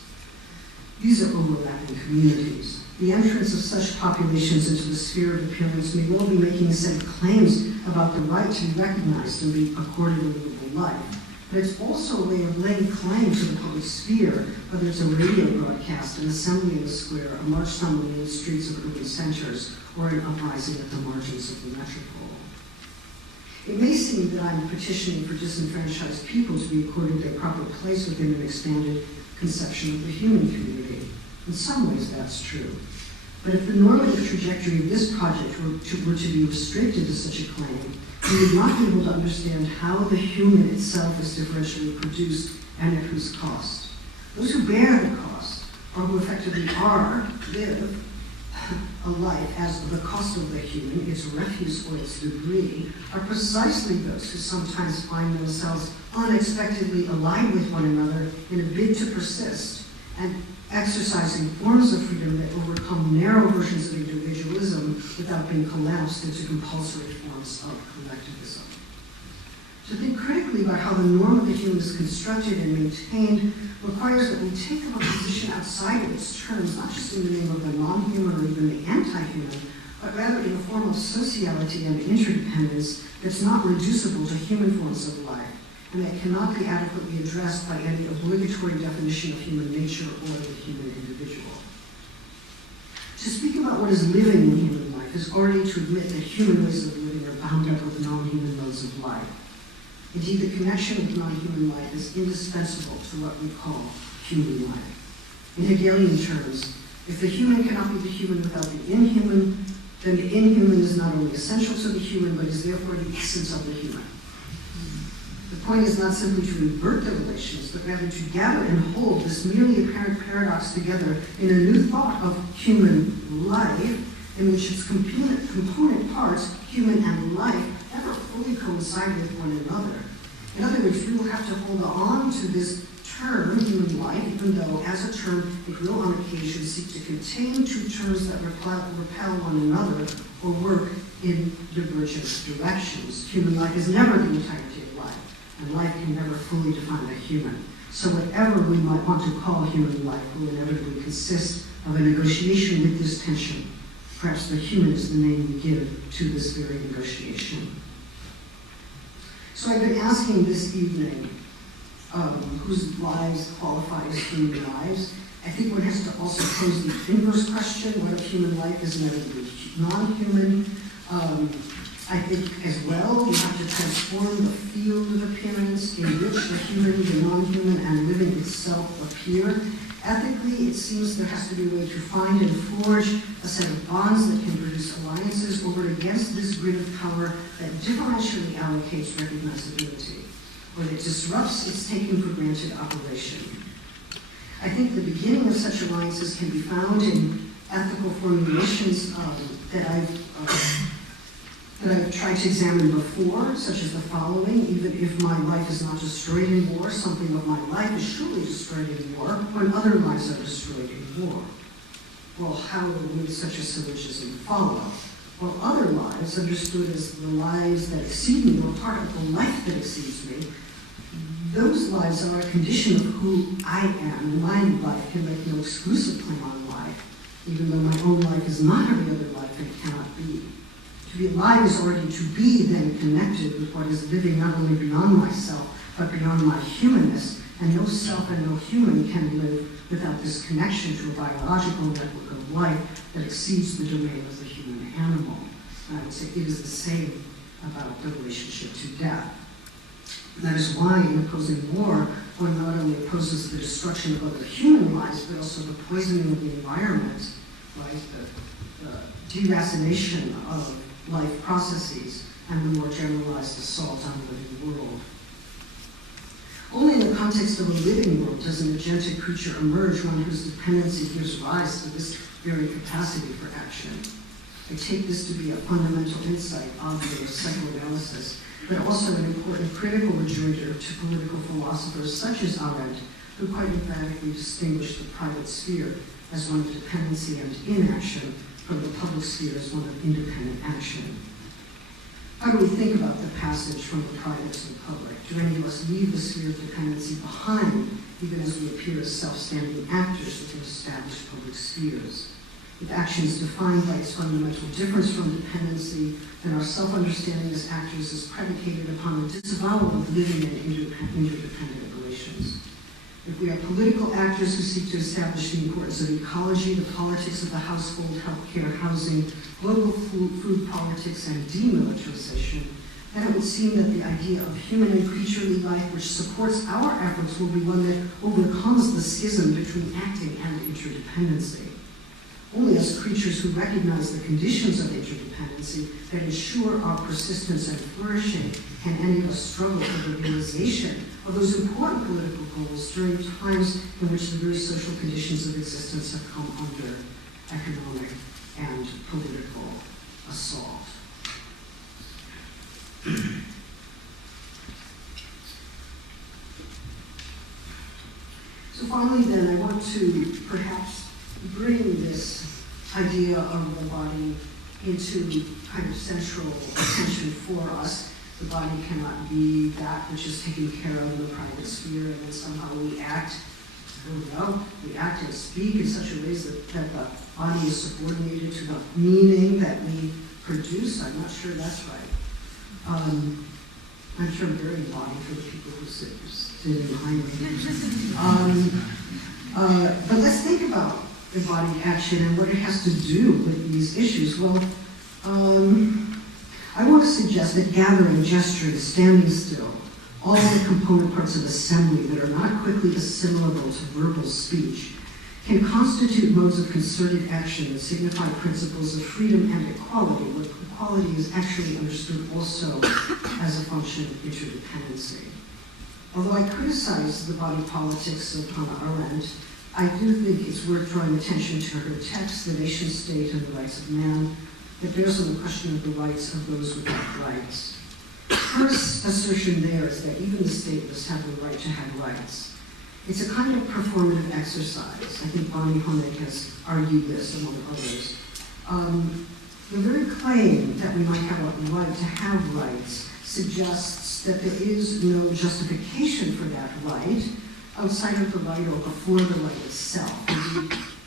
These are overlapping communities. The entrance of such populations into the sphere of appearance may well be making a set of claims about the right to be recognized and be accorded a livable life. But it's also a way of laying claim to the public sphere, whether it's a radio broadcast, an assembly in the square, a march stumbling in the streets of urban centers, or an uprising at the margins of the metropole. It may seem that I'm petitioning for disenfranchised people to be accorded their proper place within an expanded conception of the human community. In some ways, that's true. But if the normative trajectory of this project were to be restricted to such a claim, we would not be able to understand how the human itself is differentially produced and at whose cost. Those who bear the cost, or who effectively live a life as the cost of the human, its refuse or its debris, are precisely those who sometimes find themselves unexpectedly allied with one another in a bid to persist and exercising forms of freedom that overcome narrow versions of individualism without being collapsed into compulsory forms of collectivism. To think critically about how the norm of the human is constructed and maintained requires that we take up a position outside of its terms, not just in the name of the non-human or even the anti-human, but rather in a form of sociality and interdependence that's not reducible to human forms of life, and that cannot be adequately addressed by any obligatory definition of human nature or the human individual. To speak about what is living in human life is already to admit that human ways of living are bound up with non-human modes of life. Indeed, the connection with non-human life is indispensable to what we call human life. In Hegelian terms, if the human cannot be the human without the inhuman, then the inhuman is not only essential to the human, but is therefore the essence of the human. The point is not simply to invert the relations, but rather to gather and hold this merely apparent paradox together in a new thought of human life, in which its component parts, human and life, never fully coincide with one another. In other words, we will have to hold on to this term, human life, even though as a term it will on occasion seek to contain two terms that repel one another or work in divergent directions. Human life is never the entirety of life, and life can never fully define a human. So whatever we might want to call human life will inevitably consist of a negotiation with this tension. Perhaps the human is the name we give to this very negotiation. So I've been asking this evening, whose lives qualify as human lives. I think one has to also pose the inverse question, what if human life is inevitably non-human? I think as well, we have to transform the field of appearance in which the human, the non-human, and living itself appear. Ethically, it seems there has to be a way to find and forge a set of bonds that can produce alliances over and against this grid of power that differentially allocates recognizability, or that disrupts its taken for granted operation. I think the beginning of such alliances can be found in ethical formulations that I've tried to examine before, such as the following: even if my life is not destroyed in war, something of my life is surely destroyed in war when other lives are destroyed in war. Well, how would such a syllogism follow? Well, other lives, understood as the lives that exceed me, or part of the life that exceeds me, those lives are a condition of who I am, and my life can make no exclusive claim on life, even though my own life is not every other life and it cannot be. To be alive is already to be then connected with what is living not only beyond myself, but beyond my humanness, and no self and no human can live without this connection to a biological network of life that exceeds the domain of the human animal. And I would say it is the same about the relationship to death. And that is why in opposing war, one not only opposes the destruction of other human lives, but also the poisoning of the environment, right? The deracination of life processes and the more generalized assault on the living world. Only in the context of a living world does an agentic creature emerge, one whose dependency gives rise to this very capacity for action. I take this to be a fundamental insight, oddly, of psychoanalysis, but also an important critical rejoinder to political philosophers such as Arendt, who quite emphatically distinguished the private sphere as one of dependency and inaction from the public sphere as one of independent action. How do we think about the passage from the private to the public? Do any of us leave the sphere of dependency behind, even as we appear as self-standing actors within established public spheres? If action is defined by its fundamental difference from dependency, then our self-understanding as actors is predicated upon a disavowal of living in interdependent relations. If we are political actors who seek to establish the importance of ecology, the politics of the household, healthcare, housing, global food politics, and demilitarization, then it would seem that the idea of human and creaturely life which supports our efforts will be one that overcomes the schism between acting and interdependency. Only as creatures who recognize the conditions of interdependency that ensure our persistence and flourishing can any of us struggle for the realization of those important political goals during times in which the very social conditions of existence have come under economic and political assault. So finally then, I want to perhaps bring this idea of the body into kind of central attention for us. The body cannot be that which is taken care of in the private sphere, and then somehow we act, we act and speak in such a way that the body is subordinated to the meaning that we produce. I'm not sure that's right. I'm sure I'm very embodied for the people who sit behind me. But let's think about embodied action and what it has to do with these issues. Well, I want to suggest that gathering, gesturing, standing still, all the component parts of assembly that are not quickly assimilable to verbal speech, can constitute modes of concerted action that signify principles of freedom and equality, where equality is actually understood also as a function of interdependency. Although I criticize the body politics of Hannah Arendt, I do think it's worth drawing attention to her text, The Nation State and the Rights of Man, that bears on the question of the rights of those without rights. Her assertion there is that even the stateless have the right to have rights. It's a kind of performative exercise. I think Bonnie Honig has argued this, among others. The very claim that we might have a right to have rights suggests that there is no justification for that right outside of the right or before the right itself.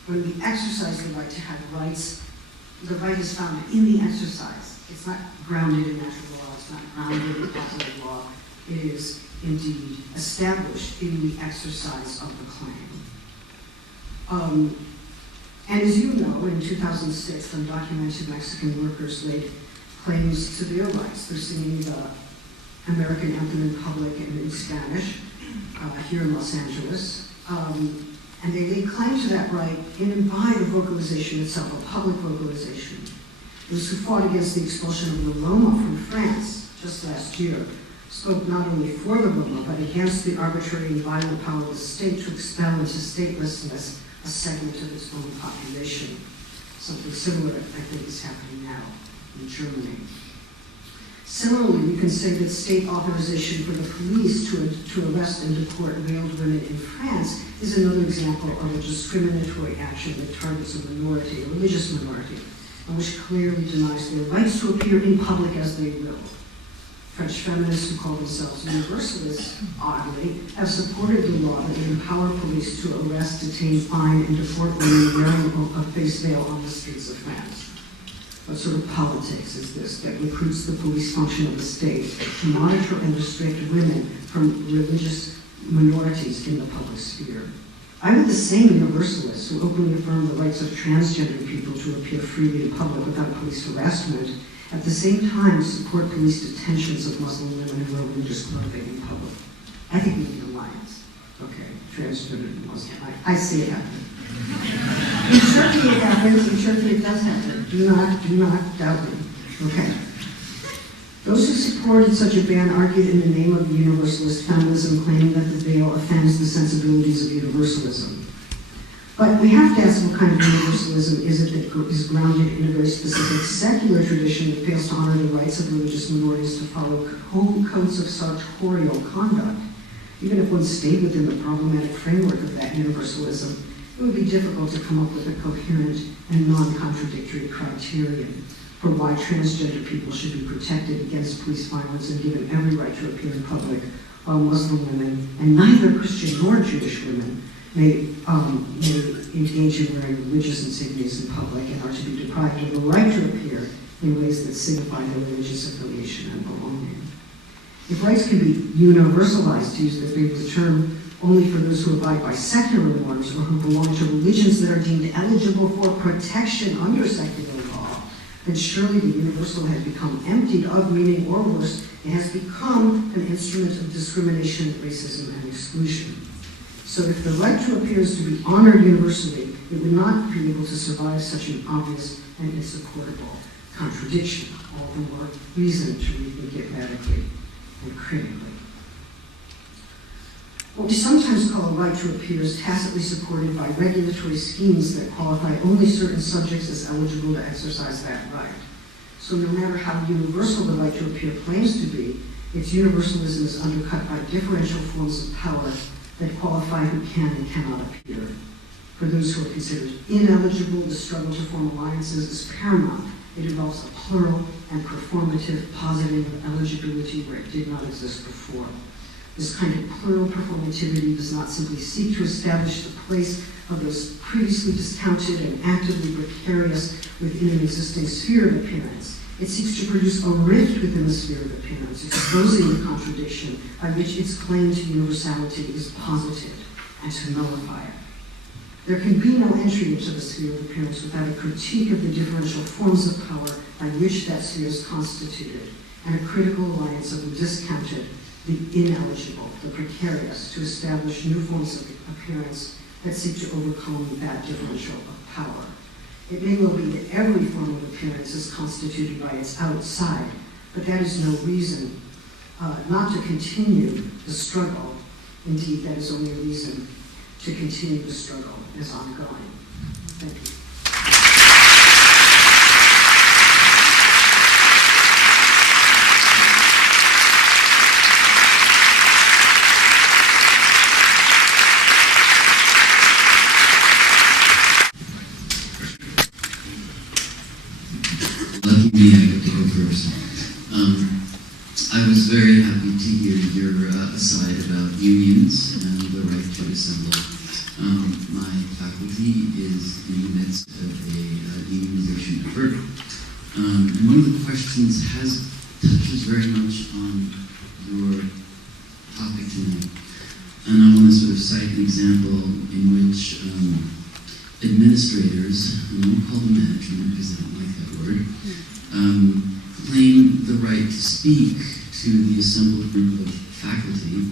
When we exercise the right to have rights, the right is found in the exercise. It's not grounded in natural law, it's not grounded in positive law. It is indeed established in the exercise of the claim. And as you know, in 2006, undocumented Mexican workers laid claims to their rights. They're singing the American anthem in public and in Spanish here in Los Angeles. And they laid claim to that right in and by the vocalization itself, a public vocalization. Those who fought against the expulsion of the Roma from France just last year spoke not only for the Roma, but against the arbitrary and violent power of the state to expel into statelessness a segment of its own population. Something similar, I think, is happening now in Germany. Similarly, we can say that state authorization for the police to arrest and deport veiled women in France is another example of a discriminatory action that targets a minority, a religious minority, and which clearly denies their rights to appear in public as they will. French feminists who call themselves universalists, oddly, have supported the law that would empower police to arrest, detain, fine, and deport women wearing a face veil on the streets of France. What sort of politics is this that recruits the police function of the state to monitor and restrict women from religious minorities in the public sphere? I am the same universalists who openly affirm the rights of transgender people to appear freely in public without police harassment, at the same time support police detentions of Muslim women who wear religious clothing in public. I think we need an alliance. Okay, transgender and Muslim. I see it happen. In Turkey it happens, in Turkey it does happen. Do not doubt me. Okay. Those who supported such a ban argued in the name of universalist feminism, claiming that the veil offends the sensibilities of universalism. But we have to ask what kind of universalism is it that is grounded in a very specific secular tradition that fails to honor the rights of religious minorities to follow whole codes of sartorial conduct. Even if one stayed within the problematic framework of that universalism, it would be difficult to come up with a coherent and non-contradictory criterion for why transgender people should be protected against police violence and given every right to appear in public, while Muslim women, and neither Christian nor Jewish women, may engage in wearing religious insignias in public and are to be deprived of the right to appear in ways that signify their religious affiliation and belonging. If rights can be universalized, to use the favorite term, only for those who abide by secular norms or who belong to religions that are deemed eligible for protection under secular law, then surely the universal has become emptied of meaning, or worse, it has become an instrument of discrimination, racism, and exclusion. So if the right to appear is to be honored universally, it would not be able to survive such an obvious and insupportable contradiction. All the more reason to rethink it radically and critically. What we sometimes call a right to appear is tacitly supported by regulatory schemes that qualify only certain subjects as eligible to exercise that right. So no matter how universal the right to appear claims to be, its universalism is undercut by differential forms of power that qualify who can and cannot appear. For those who are considered ineligible, the struggle to form alliances is paramount. It involves a plural and performative positive of eligibility where it did not exist before. This kind of plural performativity does not simply seek to establish the place of those previously discounted and actively precarious within an existing sphere of appearance. It seeks to produce a rift within the sphere of appearance, exposing the contradiction by which its claim to universality is posited, and to nullify it. There can be no entry into the sphere of appearance without a critique of the differential forms of power by which that sphere is constituted, and a critical alliance of the discounted, the ineligible, the precarious, to establish new forms of appearance that seek to overcome that differential of power. It may well be that every form of appearance is constituted by its outside, but that is no reason not to continue the struggle. Indeed, that is only a reason to continue the struggle as ongoing. Thank you. I was very happy to hear your aside about unions and the right to assemble. My faculty is in the midst of a unionization effort. And one of the questions touches very much on your topic tonight. And I want to sort of cite an example in which administrators, and I won't call them management because I don't like that word, claim the right to speak to the assembled group of faculty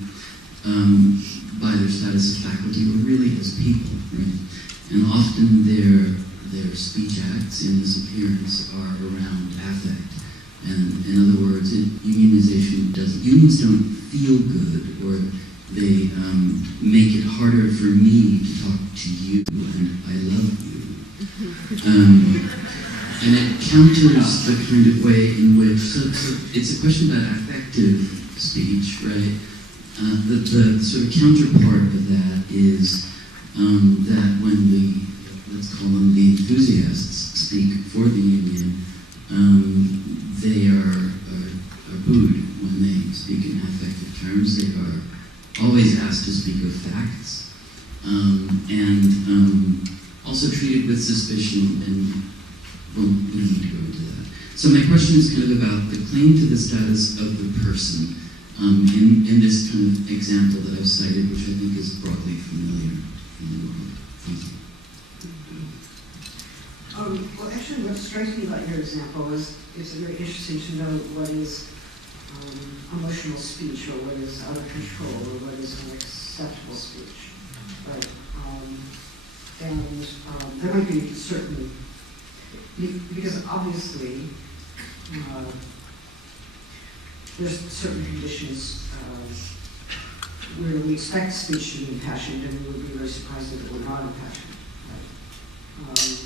by their status of faculty, or really as people, right? And often their speech acts in this appearance are around affect. And in other words, unions don't feel good, or they make it harder for me to talk to you, and I love you. And it counters the kind of way in which, so it's a question about affective speech, right? The sort of counterpart of that is that when let's call them the enthusiasts, speak for the union, they are booed when they speak in affective terms. They are always asked to speak of facts, and also treated with suspicion and well, we don't need to go into that. So my question is kind of about the claim to the status of the person in this kind of example that I've cited, which I think is broadly familiar in the world. Thank you. Well, actually, what strikes me about your example is it's very interesting to know what is emotional speech, or what is out of control, or what is unacceptable speech. Right? There might be certain, because obviously there's certain conditions where we expect speech to be impassioned, and we would be very surprised if it were not impassioned. Right?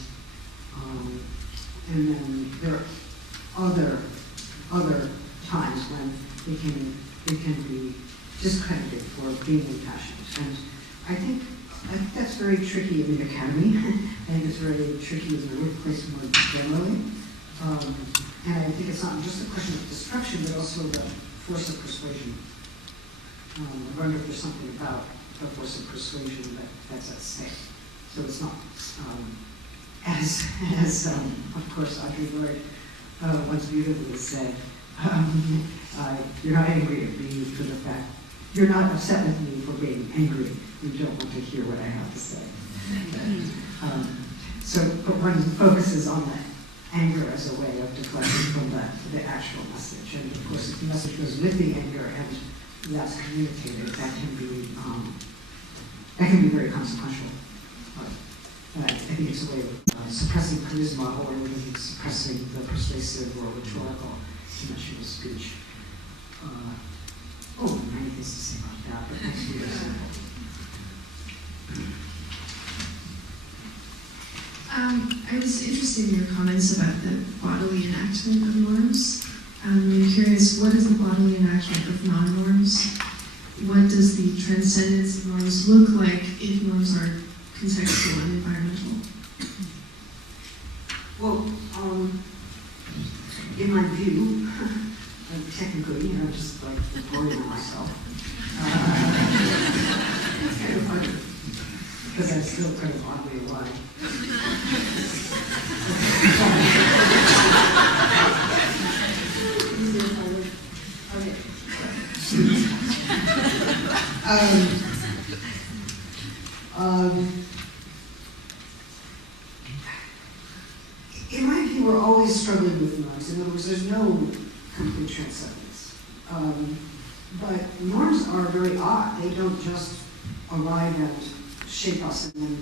And then there are other times when it can be discredited for being impassioned. And I think that's very tricky in the academy. I think it's very tricky in the workplace more generally. And I think it's not just a question of destruction, but also the force of persuasion. I wonder if there's something about the force of persuasion that's at stake. So it's not as of course, Audre Lorde once beautifully said, you're not angry at me for the fact, you're not upset with me for being angry. You don't want to hear what I have to say. But one focuses on that anger as a way of deflecting from the actual message. And of course, if the message goes with the anger and that's communicated, that can be very consequential. I think it's a way of suppressing charisma, or even suppressing the persuasive or rhetorical dimension of speech. Many things to say about that, but that's really simple. I was interested in your comments about the bodily enactment of norms. I'm curious, what is the bodily enactment of non-norms? What does the transcendence of norms look like if norms are contextual and environmental? Well, in my view, technically, just like reporting on myself, it's kind of funny, because I'm still kind of oddly alive. In my view, we're always struggling with norms. In other words, there's no complete transcendence. But norms are very odd. They don't just arrive and shape us and then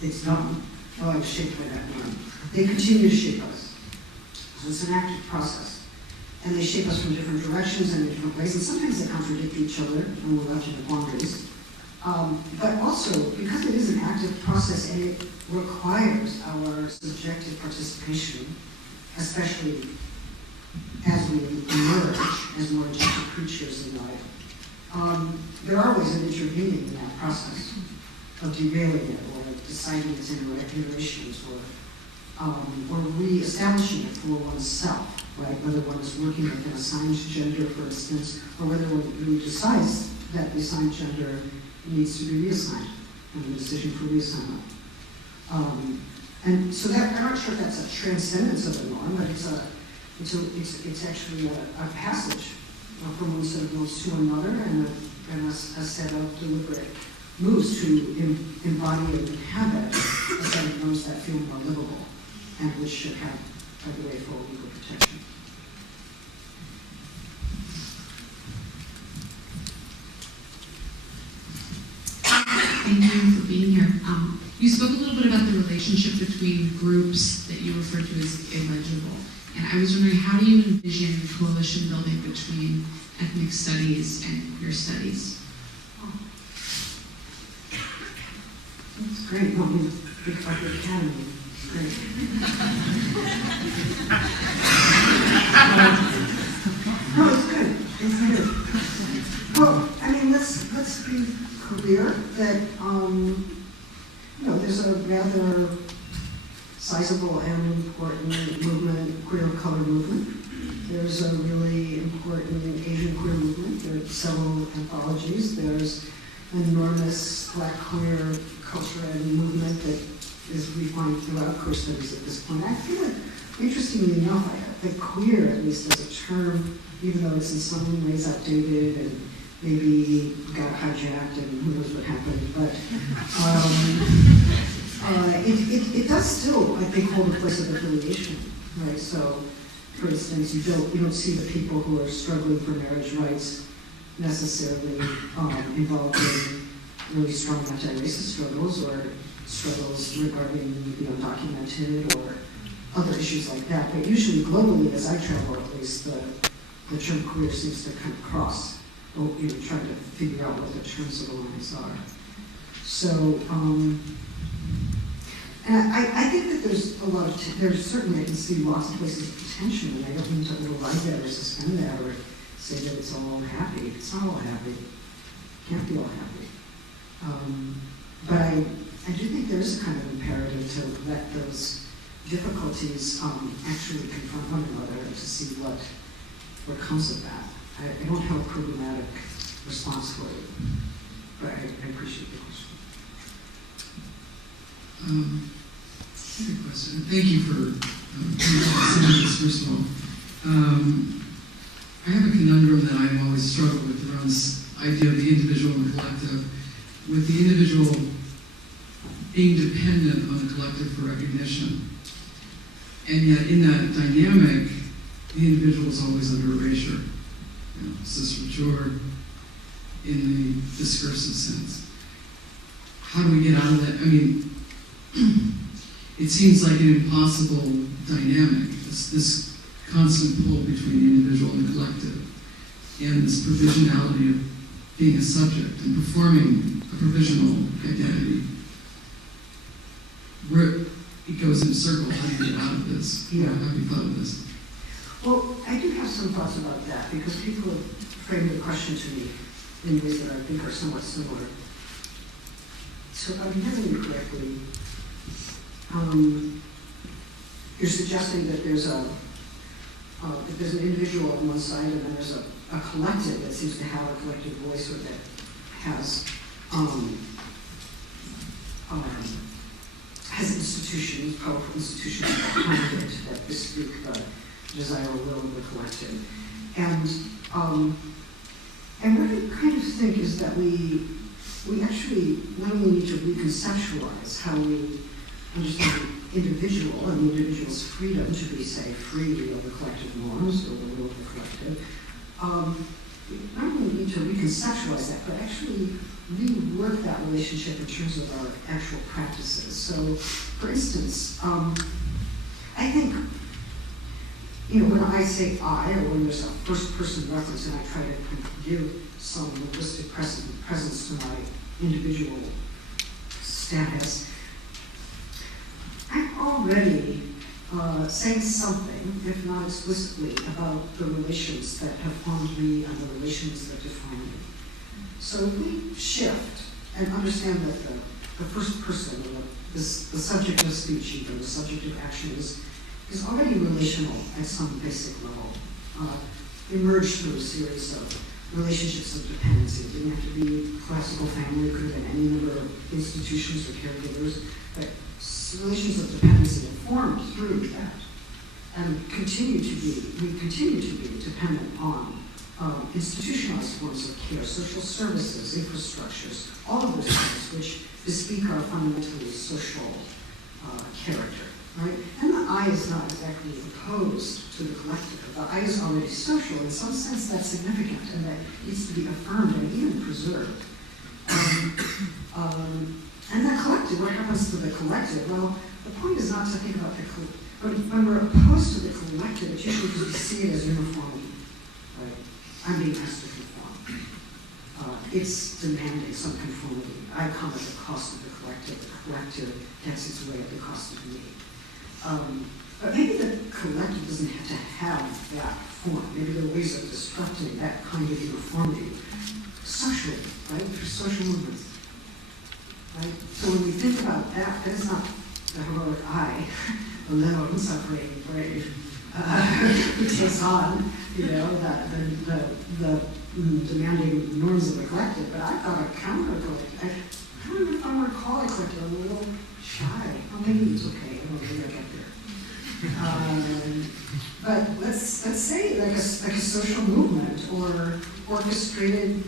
it's done. Oh, I was shaped by that norm. They continue to shape us. So it's an active process. And they shape us from different directions and in different ways. And sometimes they contradict each other and we're left in the boundaries. But also, because it is an active process and it requires our subjective participation, especially as we emerge as more objective creatures in life, there are ways of intervening in that process, of derailing it, or deciding its iterations, or re-establishing it for oneself, right? Whether one is working with an assigned gender, for instance, or whether one really decides that the assigned gender needs to be reassigned, and the decision for reassignment. And so that, I'm not sure if that's a transcendence of the norm, but it's actually a passage from one set of norms to another, and a set of deliberate moves to embody and inhabit a set of norms that feel more livable, and which should have, by the way, full legal protection. Thank you for being here. You spoke a little bit about the relationship between groups that you refer to as illegible. And I was wondering, how do you envision coalition building between ethnic studies and queer studies? That's great. You want me to think about the academy? Great. No, it's good. It's good. Well, I mean, let's be clear that there's a rather sizable and important movement, queer color movement. There's a really important Asian queer movement. There are several anthologies. There's an enormous Black queer culture and movement that as we find throughout queer studies at this point. I feel like, interestingly enough, I think queer, at least as a term, even though it's in some ways outdated and maybe got hijacked and who knows what happened, but it does still, I think, hold a place of affiliation, right? So, for instance, you don't see the people who are struggling for marriage rights necessarily involved in really strong anti-racist struggles or struggles regarding the undocumented or other issues like that. But usually, globally, as I travel, at least, the term queer seems to come across, trying to figure out what the terms of the lines are. So, and I think that there's a lot of, there's certainly, I can see lots of places of potential, and I don't mean to override that or suspend that or say that it's all happy. It's not all happy. It can't be all happy. But I do think there is a kind of imperative to let those difficulties actually confront one another and to see what comes of that. I don't have a programmatic response for it, but I appreciate the question. Good question. Thank you for saying this, first of all. I have a conundrum that I've always struggled with around this idea of the individual and the collective, with the individual being dependent on the collective for recognition. And yet in that dynamic, the individual is always under erasure. Cis-mature in the discursive sense. How do we get out of that? I mean, it seems like an impossible dynamic, this constant pull between the individual and the collective, and this provisionality of being a subject and performing a provisional identity. Where it goes in a circle, how do you get out of this? Yeah. Have you thought of this? Well, I do have some thoughts about that because people have framed the question to me in ways that I think are somewhat similar. So if I'm hearing you correctly, you're suggesting that there's an individual on one side and then there's a collective that seems to have a collective voice or that has institutions, powerful institutions behind it that bespeak the desire or will of the collective. And what I kind of think is that we actually not only need to reconceptualize how we understand the individual and the individual's freedom to be, say, free of the collective norms or the will of the collective, we not only need to reconceptualize that, but actually rework that relationship in terms of our actual practices. So, for instance, I think, when I say I, or when there's a first-person reference and I try to give some linguistic presence to my individual status, I'm already saying something, if not explicitly, about the relations that have formed me and the relations that define me. So if we shift and understand that the first person, the subject of speech, even the subject of action, is already relational at some basic level, emerged through a series of relationships of dependency. It didn't have to be classical family, it could have been any number of institutions or caregivers, but relations of dependency that formed through that and we continue to be dependent on institutionalized forms of care, social services, infrastructures, all of those things which bespeak our fundamentally social character, right? And the I is not exactly opposed to the collective. The I is already social. In some sense, that's significant, and that needs to be affirmed and even preserved. And the collective, what happens to the collective? Well, the point is not to think about the collective. When we're opposed to the collective, it's usually because we see it as uniformity, right? I'm being asked to conform. It's demanding some conformity. I come at the cost of the collective gets its way at the cost of me. But maybe the collective doesn't have to have that form. Maybe there are ways of disrupting that kind of uniformity socially, right? Through social movements, right? So when we think about that, that is not the heroic I, the lone suffering brave, who takes on, the demanding norms of the collective. But I thought a counter-collective. I don't know if I want to call it collective. I'm a little shy. Oh, maybe it's okay. I don't think I get there. But let's say like a social movement or orchestrated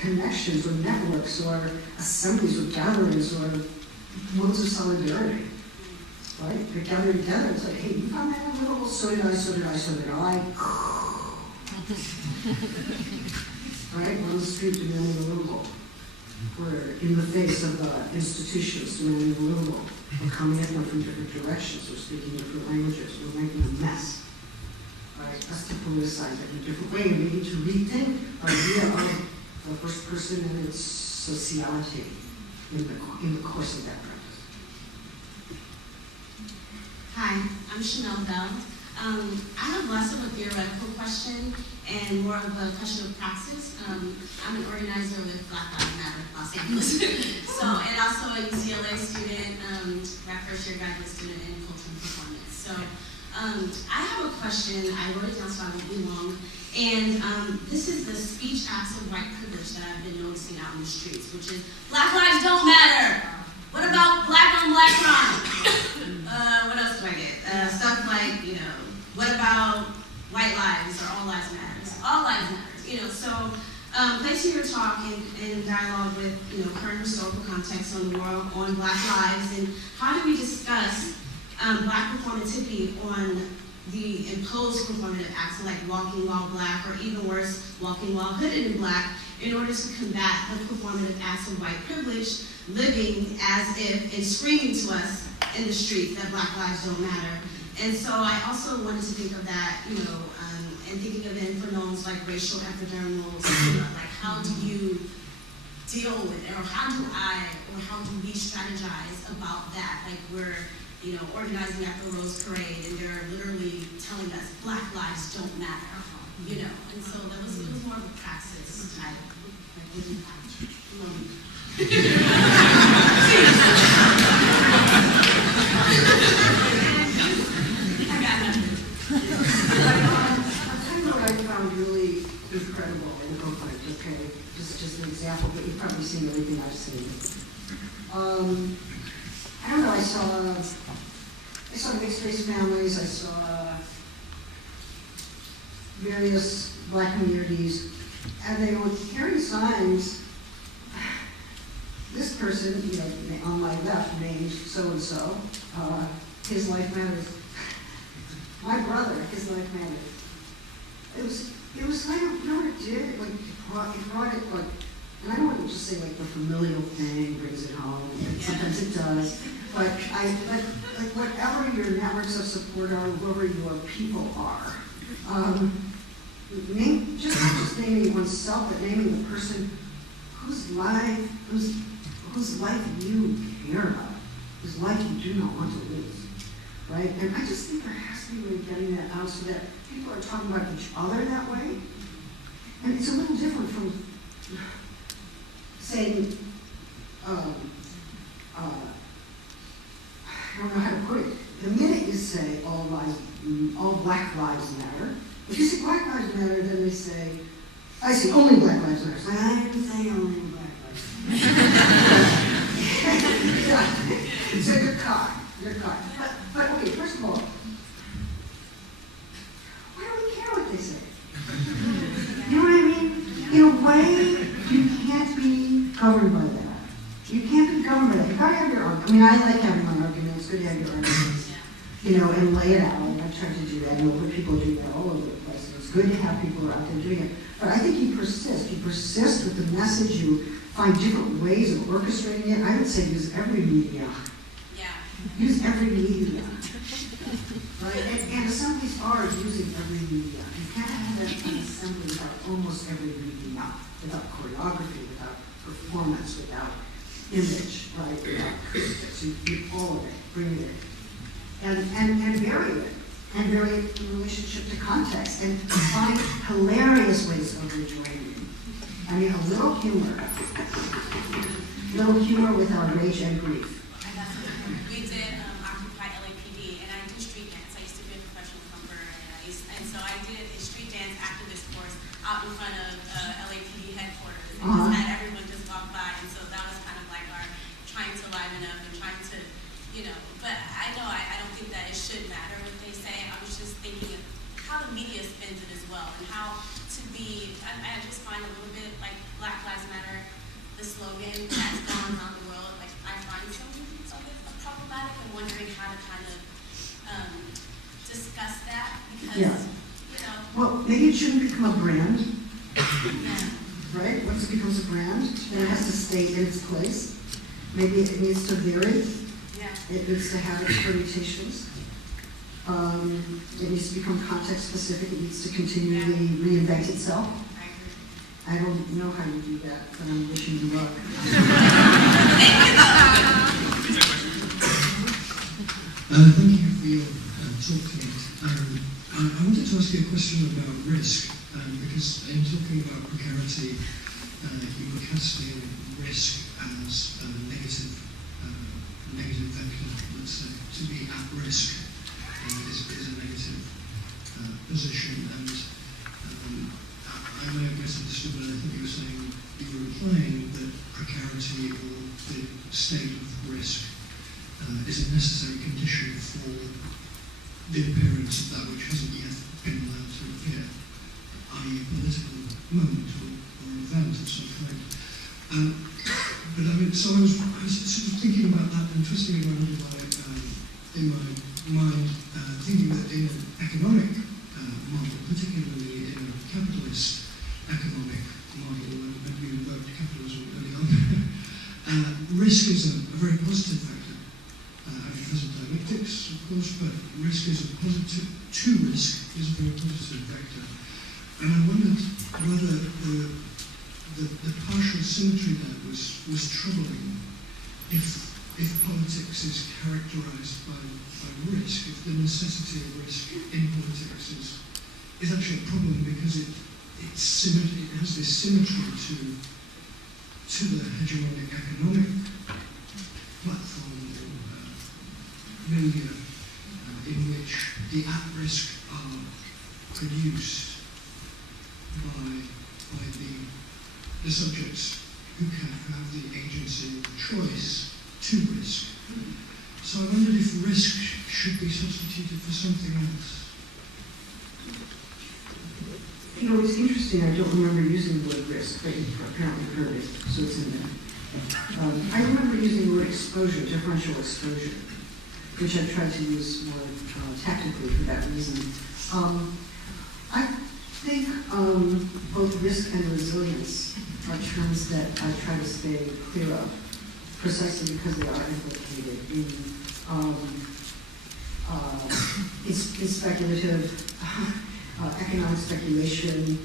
connections or networks or assemblies or gatherings or modes of solidarity. Right? They're gathered together. It's like, hey, you found that little, so did I, so did I, so did I. Right? On the street demanding a livable. We're in the face of the institutions demanding a livable. We're coming at them from different directions. We're speaking different languages. We're making a mess. Right? Us to politicize it in a different way and maybe to rethink the idea of the first person and its sociality in the course of that practice. Hi, I'm Chanel Bell. I have less of a theoretical question and more of a question of praxis. I'm an organizer with Black Lives Matter Los Angeles. And also a UCLA student, my first year graduate student in culture and performance. So I have a question. I wrote it down so I won't be long. And this is the speech acts of white privilege that I've been noticing out in the streets, which is Black lives don't matter. What about black on black crime? What else do I get? Stuff like, what about white lives or all lives matters? All lives matters, so placing your talk in dialogue with, current historical context on the world, on black lives, and how do we discuss black performativity on the imposed performative acts like walking while black, or even worse, walking while hooded in black, in order to combat the performative acts of white privilege, living as if and screaming to us in the streets that black lives don't matter. And so I also wanted to think of that, and thinking of infernals like racial epidermals, like how do you deal with it, or how do we strategize about that? Like we're, organizing at the Rose Parade, and they're literally telling us black lives don't matter, and so it was more of a praxis type, like what do you have? I got nothing. I'll tell you what I found really incredible in Oakland, okay? Just an example, but you've probably seen everything I've seen. I don't know, I saw mixed-race families, I saw various black communities, and they were carrying signs. This person, on my left, named so-and-so, his life matters. My brother, his life matters. It was like, what it did? Like, it brought it, like, and I don't want to just say, like, the familial thing brings it home. Sometimes it does. But like, whatever your networks of support are, whoever your people are, not just naming oneself, but naming the person whose life you care about, whose life you do not want to lose, right? And I just think there has to be a way of getting that out so that people are talking about each other that way. And it's a little different from saying, I don't know how to put it. The minute you say all black lives matter, if you say black lives matter, then they say, I say only black lives matter. I didn't say only black lives matter. So you're caught. But okay, first of all, why do we care what they say? You know what I mean? In a way, you can't be governed by that. You can't be governed by that. You gotta have your argument. I mean, I like having my argument. It's good to have your arguments, and lay it out. I try to do that. I know what people do that all over the place. It's good to have people out there doing it. But I think you persist. You persist with the message. You find different ways of orchestrating it. I would say use every media. Yeah. Use every media. Right? And assemblies are using every media. You can't have an assembly without almost every media, without choreography, without performance, without image, right? Without acoustics. You all of it, bring it in. And vary it. And vary it in relationship to context. And find hilarious ways of rejoining. I mean, a little humor. Little humor without rage and grief. We did Occupy LAPD, and I do street dance. I used to be a professional thumper, and so I did a street dance after this course out in front of LAPD headquarters, and just had everyone just walk by, and so that was kind of like our trying to well, and how to be, I just find a little bit like Black Lives Matter, the slogan that's gone around the world, like I find some of it problematic. I'm wondering how to kind of discuss that because, Yeah. you know. Well, maybe it shouldn't become a brand, Yeah. right? Once it becomes a brand, then it has to stay in its place. Maybe it needs to vary. Yeah. It needs to have its permutations. It needs to become context specific. It needs to continually reinvent itself. I agree. I don't know how you do that, but I'm wishing you luck. Thank you for your talk tonight. I wanted to ask you a question about risk, because in talking about precarity, you were casting risk as a negative vector, let's say. To be at risk is a negative position, and I may have misunderstood, but I think you were saying, you were implying that precarity or the state of risk is a necessary condition for the appearance of that which hasn't yet been allowed to appear, i.e. a political moment or event of some kind. But I mean, so I was sort of thinking about that and twisting it around in my mind, thinking that in an economic model, particularly in a capitalist economic model, and you invoked capitalism early on, risk is a very positive factor. Because of dialectics, of course, but risk is a positive, risk is a very positive vector. And I wondered whether the partial symmetry there was troubling. If politics is characterized by risk, if the necessity of risk in politics is actually a problem because it has this symmetry to the hegemonic economic platform media in which the at-risk are produced by the subjects who can have the agency or choice to risk. So I wondered if risk should be substituted for something else. You know, it's interesting, I don't remember using the word risk, but you apparently heard it, so it's in there. I remember using the word exposure, differential exposure, which I tried to use more tactically for that reason. I think both risk and resilience are terms that I try to stay clear of, precisely because they are implicated in speculative economic speculation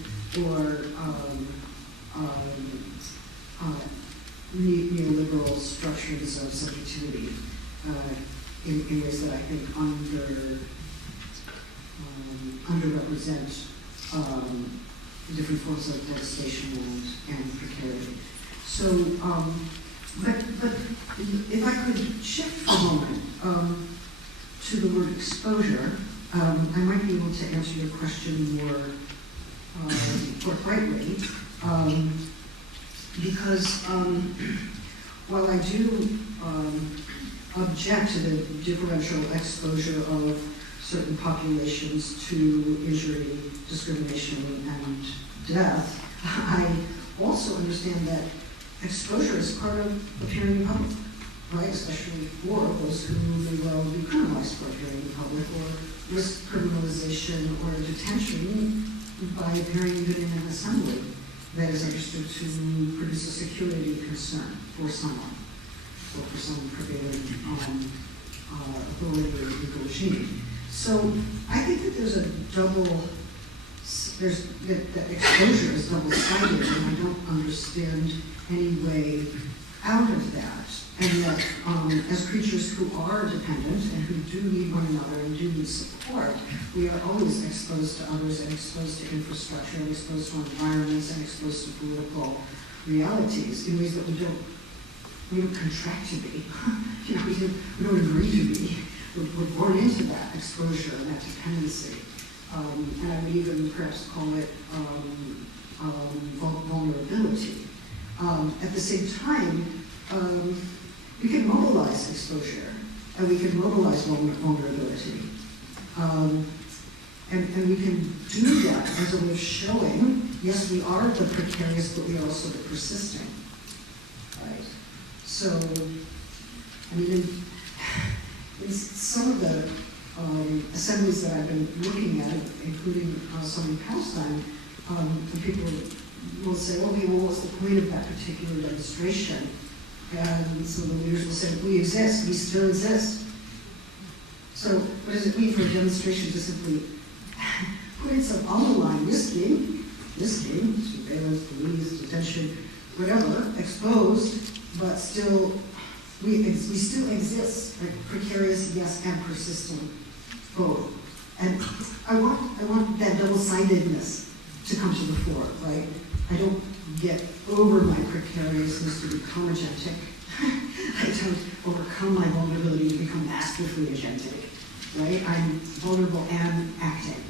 or neoliberal structures of subjectivity. In ways that I think underrepresent different forms of devastation and precarity. So, but if I could shift for a moment to the word exposure, I might be able to answer your question more forthrightly, because while I do object to the differential exposure of certain populations to injury, discrimination, and death, I also understand that exposure is part of appearing in public, right? Especially for those who may well be criminalized for appearing in public or risk criminalization or detention by appearing even in an assembly that is understood to produce a security concern for someone, or for some prevailing authority or legal regime. So I think that there's that exposure is double-sided, and I don't understand any way out of that. And that as creatures who are dependent and who do need one another and do need support, we are always exposed to others and exposed to infrastructure and exposed to environments and exposed to political realities in ways that we don't contract to be. You know, we don't agree to be. We're born into that exposure and that dependency. And I would even perhaps call it vulnerability. At the same time, we can mobilize exposure and we can mobilize vulnerability. And we can do that as a way of showing, yes, we are the precarious, but we are also the persisting, right? So, I mean, in some of the assemblies that I've been looking at, including some in Palestine, the people will say, well, what's the point of that particular demonstration? And so the leaders will say, we exist, we still exist. So what does it mean for a demonstration to simply put itself on the line, risking, surveillance, police, detention, whatever, exposed, but still, we still exist, like precarious, yes, and persistent, both. And I want that double-sidedness to come to the fore, right? I don't get over my precariousness to become agentic. I don't overcome my vulnerability to become masterfully agentic, right? I'm vulnerable and acting.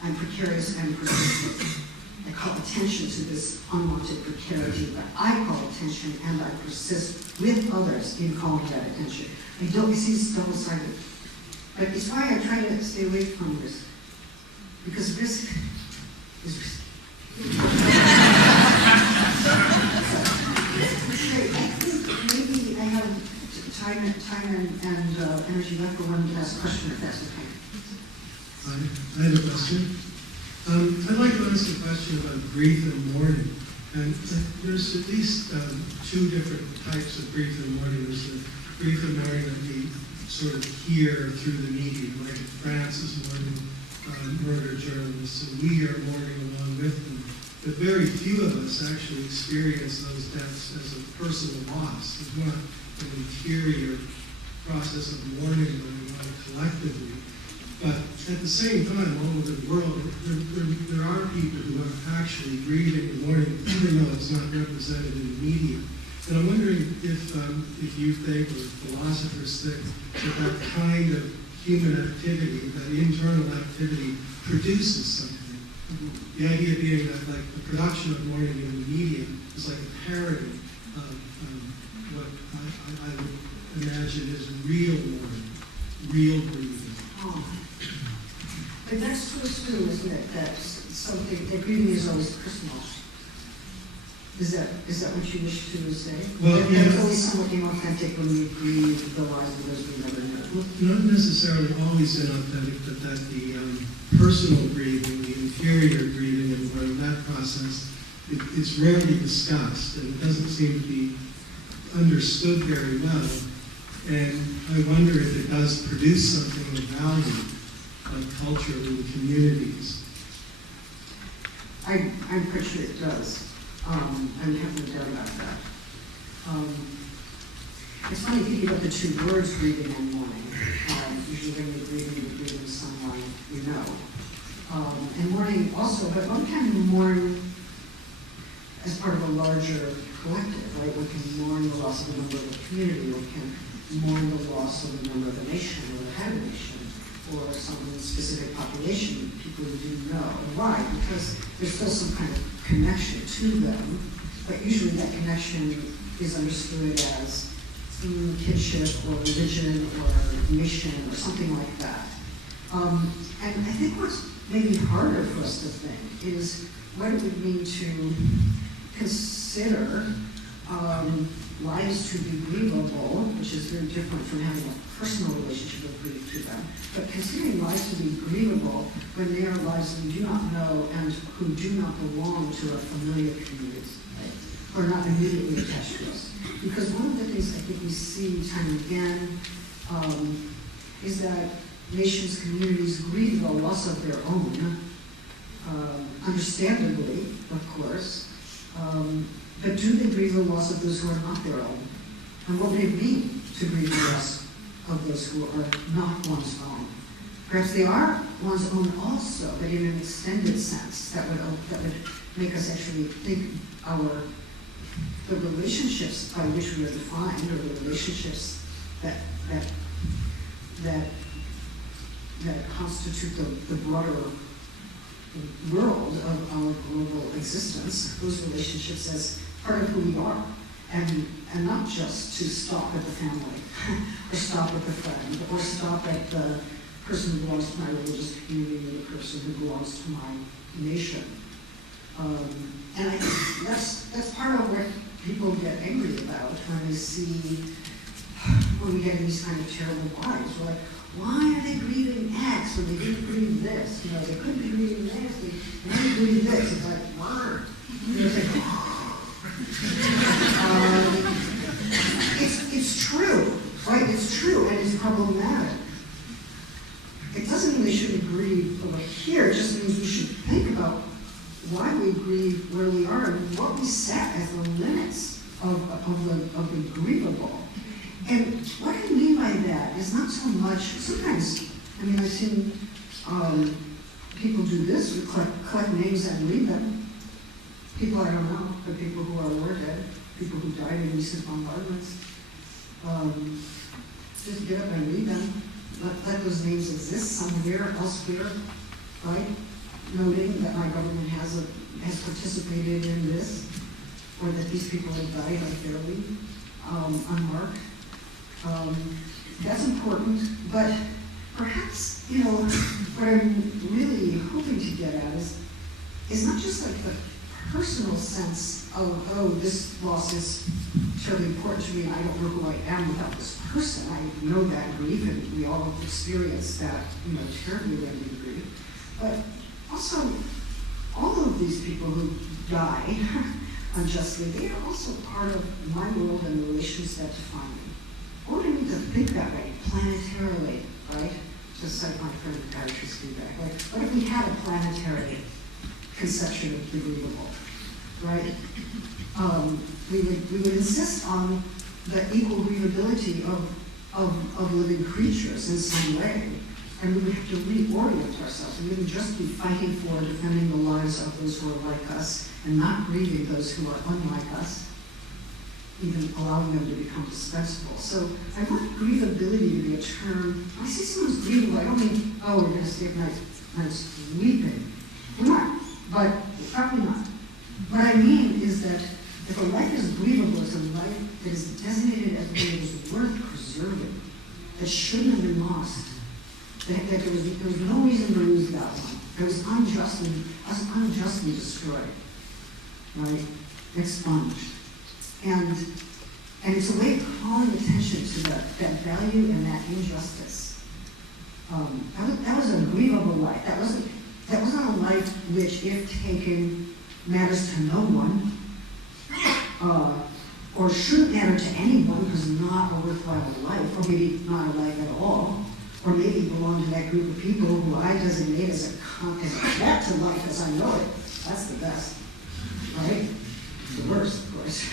I'm precarious and persistent. I call attention to this unwanted precarity, but I call attention and I persist with others in calling that attention. I don't, you see, it's double-sided. But it's why I try to stay away from risk. Because risk is risky. Maybe I have time and energy left for one last question, if that's okay. I have a question. I'd like to ask a question about grief and mourning. And there's at least two different types of grief and mourning. There's the grief and mourning that we sort of hear through the media, like France is mourning murder journalists, and we are mourning along with them. But very few of us actually experience those deaths as a personal loss. It's not an interior process of mourning going on collectively. But at the same time, all over the world, there are people who are actually grieving and mourning, even though it's not represented in the media. And I'm wondering if you think, or philosophers think, that kind of human activity, that internal activity, produces something. The idea being that, like, the production of mourning in the media is like a parody of what I would imagine is real mourning, real grieving. Oh. But that's to assume, isn't it, that something, that grieving is always personal. Is that what you wish to say? Well, that yeah. It's always somewhat inauthentic when we grieve the lives of those we never knew. Well, not necessarily always inauthentic, but that the personal grieving, the interior grieving, and that process, it's rarely discussed, and it doesn't seem to be understood very well. And I wonder if it does produce something of value, like culture in communities. I'm pretty sure it does. I have no doubt about that. It's funny thinking about the two words, grieving and mourning. Usually when you're grieving someone you know. And mourning also, but one can mourn as part of a larger collective, right? One can mourn the loss of a member of a community, one can mourn the loss of a member of a nation or the head of a nation, or some specific population, people who do know. Why? Because there's still some kind of connection to them, but usually that connection is understood as kinship or religion or mission or something like that. And I think what's maybe harder for us to think is what it would mean to consider lives to be grievable, which is very different from having a personal relationship with grief to them, but considering lives to be grievable when they are lives that we do not know and who do not belong to our familiar communities, right? Or not immediately attached to us. Because one of the things I think we see time and again is that nations, communities grieve the loss of their own, understandably, of course, but do they grieve the loss of those who are not their own? And what would it mean to grieve the loss of those who are not one's own? Perhaps they are one's own also, but in an extended sense that would make us actually think the relationships by which we are defined, or the relationships that constitute the broader world of our global existence, those relationships as part of who we are, and not just to stop at the family, or stop at the friend, or stop at the person who belongs to my religious community or the person who belongs to my nation. And I think that's part of what people get angry about when they see, when we get these kind of terrible lives. We're like, why are they grieving X when they didn't grieve this? You know, they couldn't be grieving this, they didn't grieve this. It's like, why? You know, it's like, it's true, right? It's true, and it's problematic. It doesn't mean they shouldn't grieve over here. It just means we should think about why we grieve where we are and what we set as the limits of the grievable. And what I mean by that is not so much, sometimes, I mean, I've seen people do this, we collect names and read them. People I don't know, but people who are war dead, people who died in recent bombardments. Just get up and read them. Let those names exist somewhere, elsewhere, right? Noting that my government has participated in this, or that these people have died unfairly, unmarked. That's important, but perhaps, you know, what I'm really hoping to get at is not just like the personal sense of, oh, this loss is terribly important to me, and I don't know who I am without this person. I know that grief, and we all experience that, you know, terribly when we grieve. But also, all of these people who die unjustly, they are also part of my world and the relations that define me. What do I need to think that way, planetarily, right? Just like my friend Patrick's feedback. Like, what if we had a planetary conception of the grievable, right? We would insist on the equal grievability of living creatures in some way, and we would have to reorient ourselves. We wouldn't just be fighting for defending the lives of those who are like us and not grieving those who are unlike us, even allowing them to become dispensable. So I want grievability to be a term. When I say someone's grievable, I don't mean, oh, we're going to stay nice weeping. We're not, but probably not. What I mean is that if a life is grievable, it's a life that is designated as being worth preserving, that shouldn't have been lost, that there was no reason to lose that one. It was unjustly destroyed, right? Expunged. And it's a way of calling attention to that value and that injustice. That was a grievable life. That wasn't a life which, if taken, matters to no one, or shouldn't matter to anyone because not a worthwhile life, or maybe not a life at all, or maybe belong to that group of people who I designate as a threat to life as I know it. That's the best, right? The worst, of course.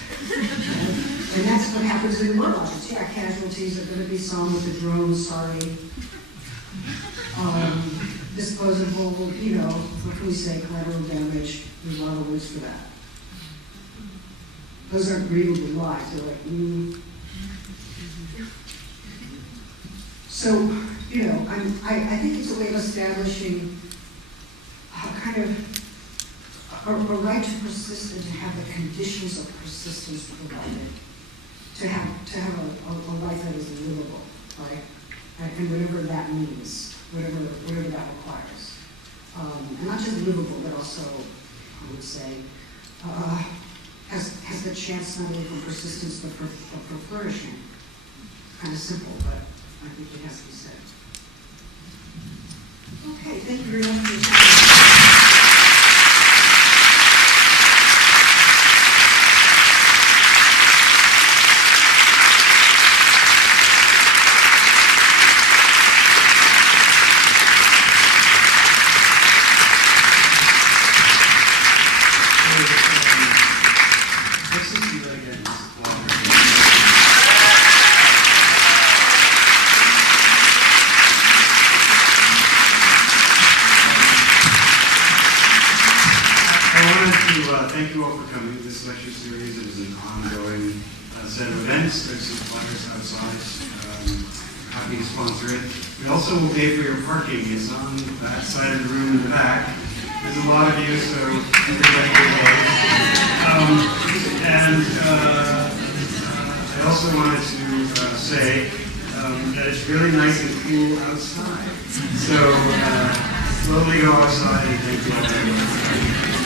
And that's what happens in war logics. Yeah, casualties are going to be some with the drones, sorry. Disposable, you know, what can we say, collateral damage. There's a lot of words for that. Those aren't grievable lives. They're like, So, you know, I think it's a way of establishing a kind of a right to persist and to have the conditions of persistence provided, to have a life that is livable, right? And whatever that means, whatever that requires, and not just livable, but also, I would say, has the chance not only for persistence but for flourishing. Kind of simple, but I think it has to be said. Okay, thank you very much for your time. Thank you all for coming to this lecture series. It is an ongoing set of events. There's some flyers outside. Happy to sponsor it. We also will pay for your parking. It's on that side of the room in the back. There's a lot of you, so everybody will pay. I also wanted to say that it's really nice and cool outside. So slowly go outside and thank you all very much.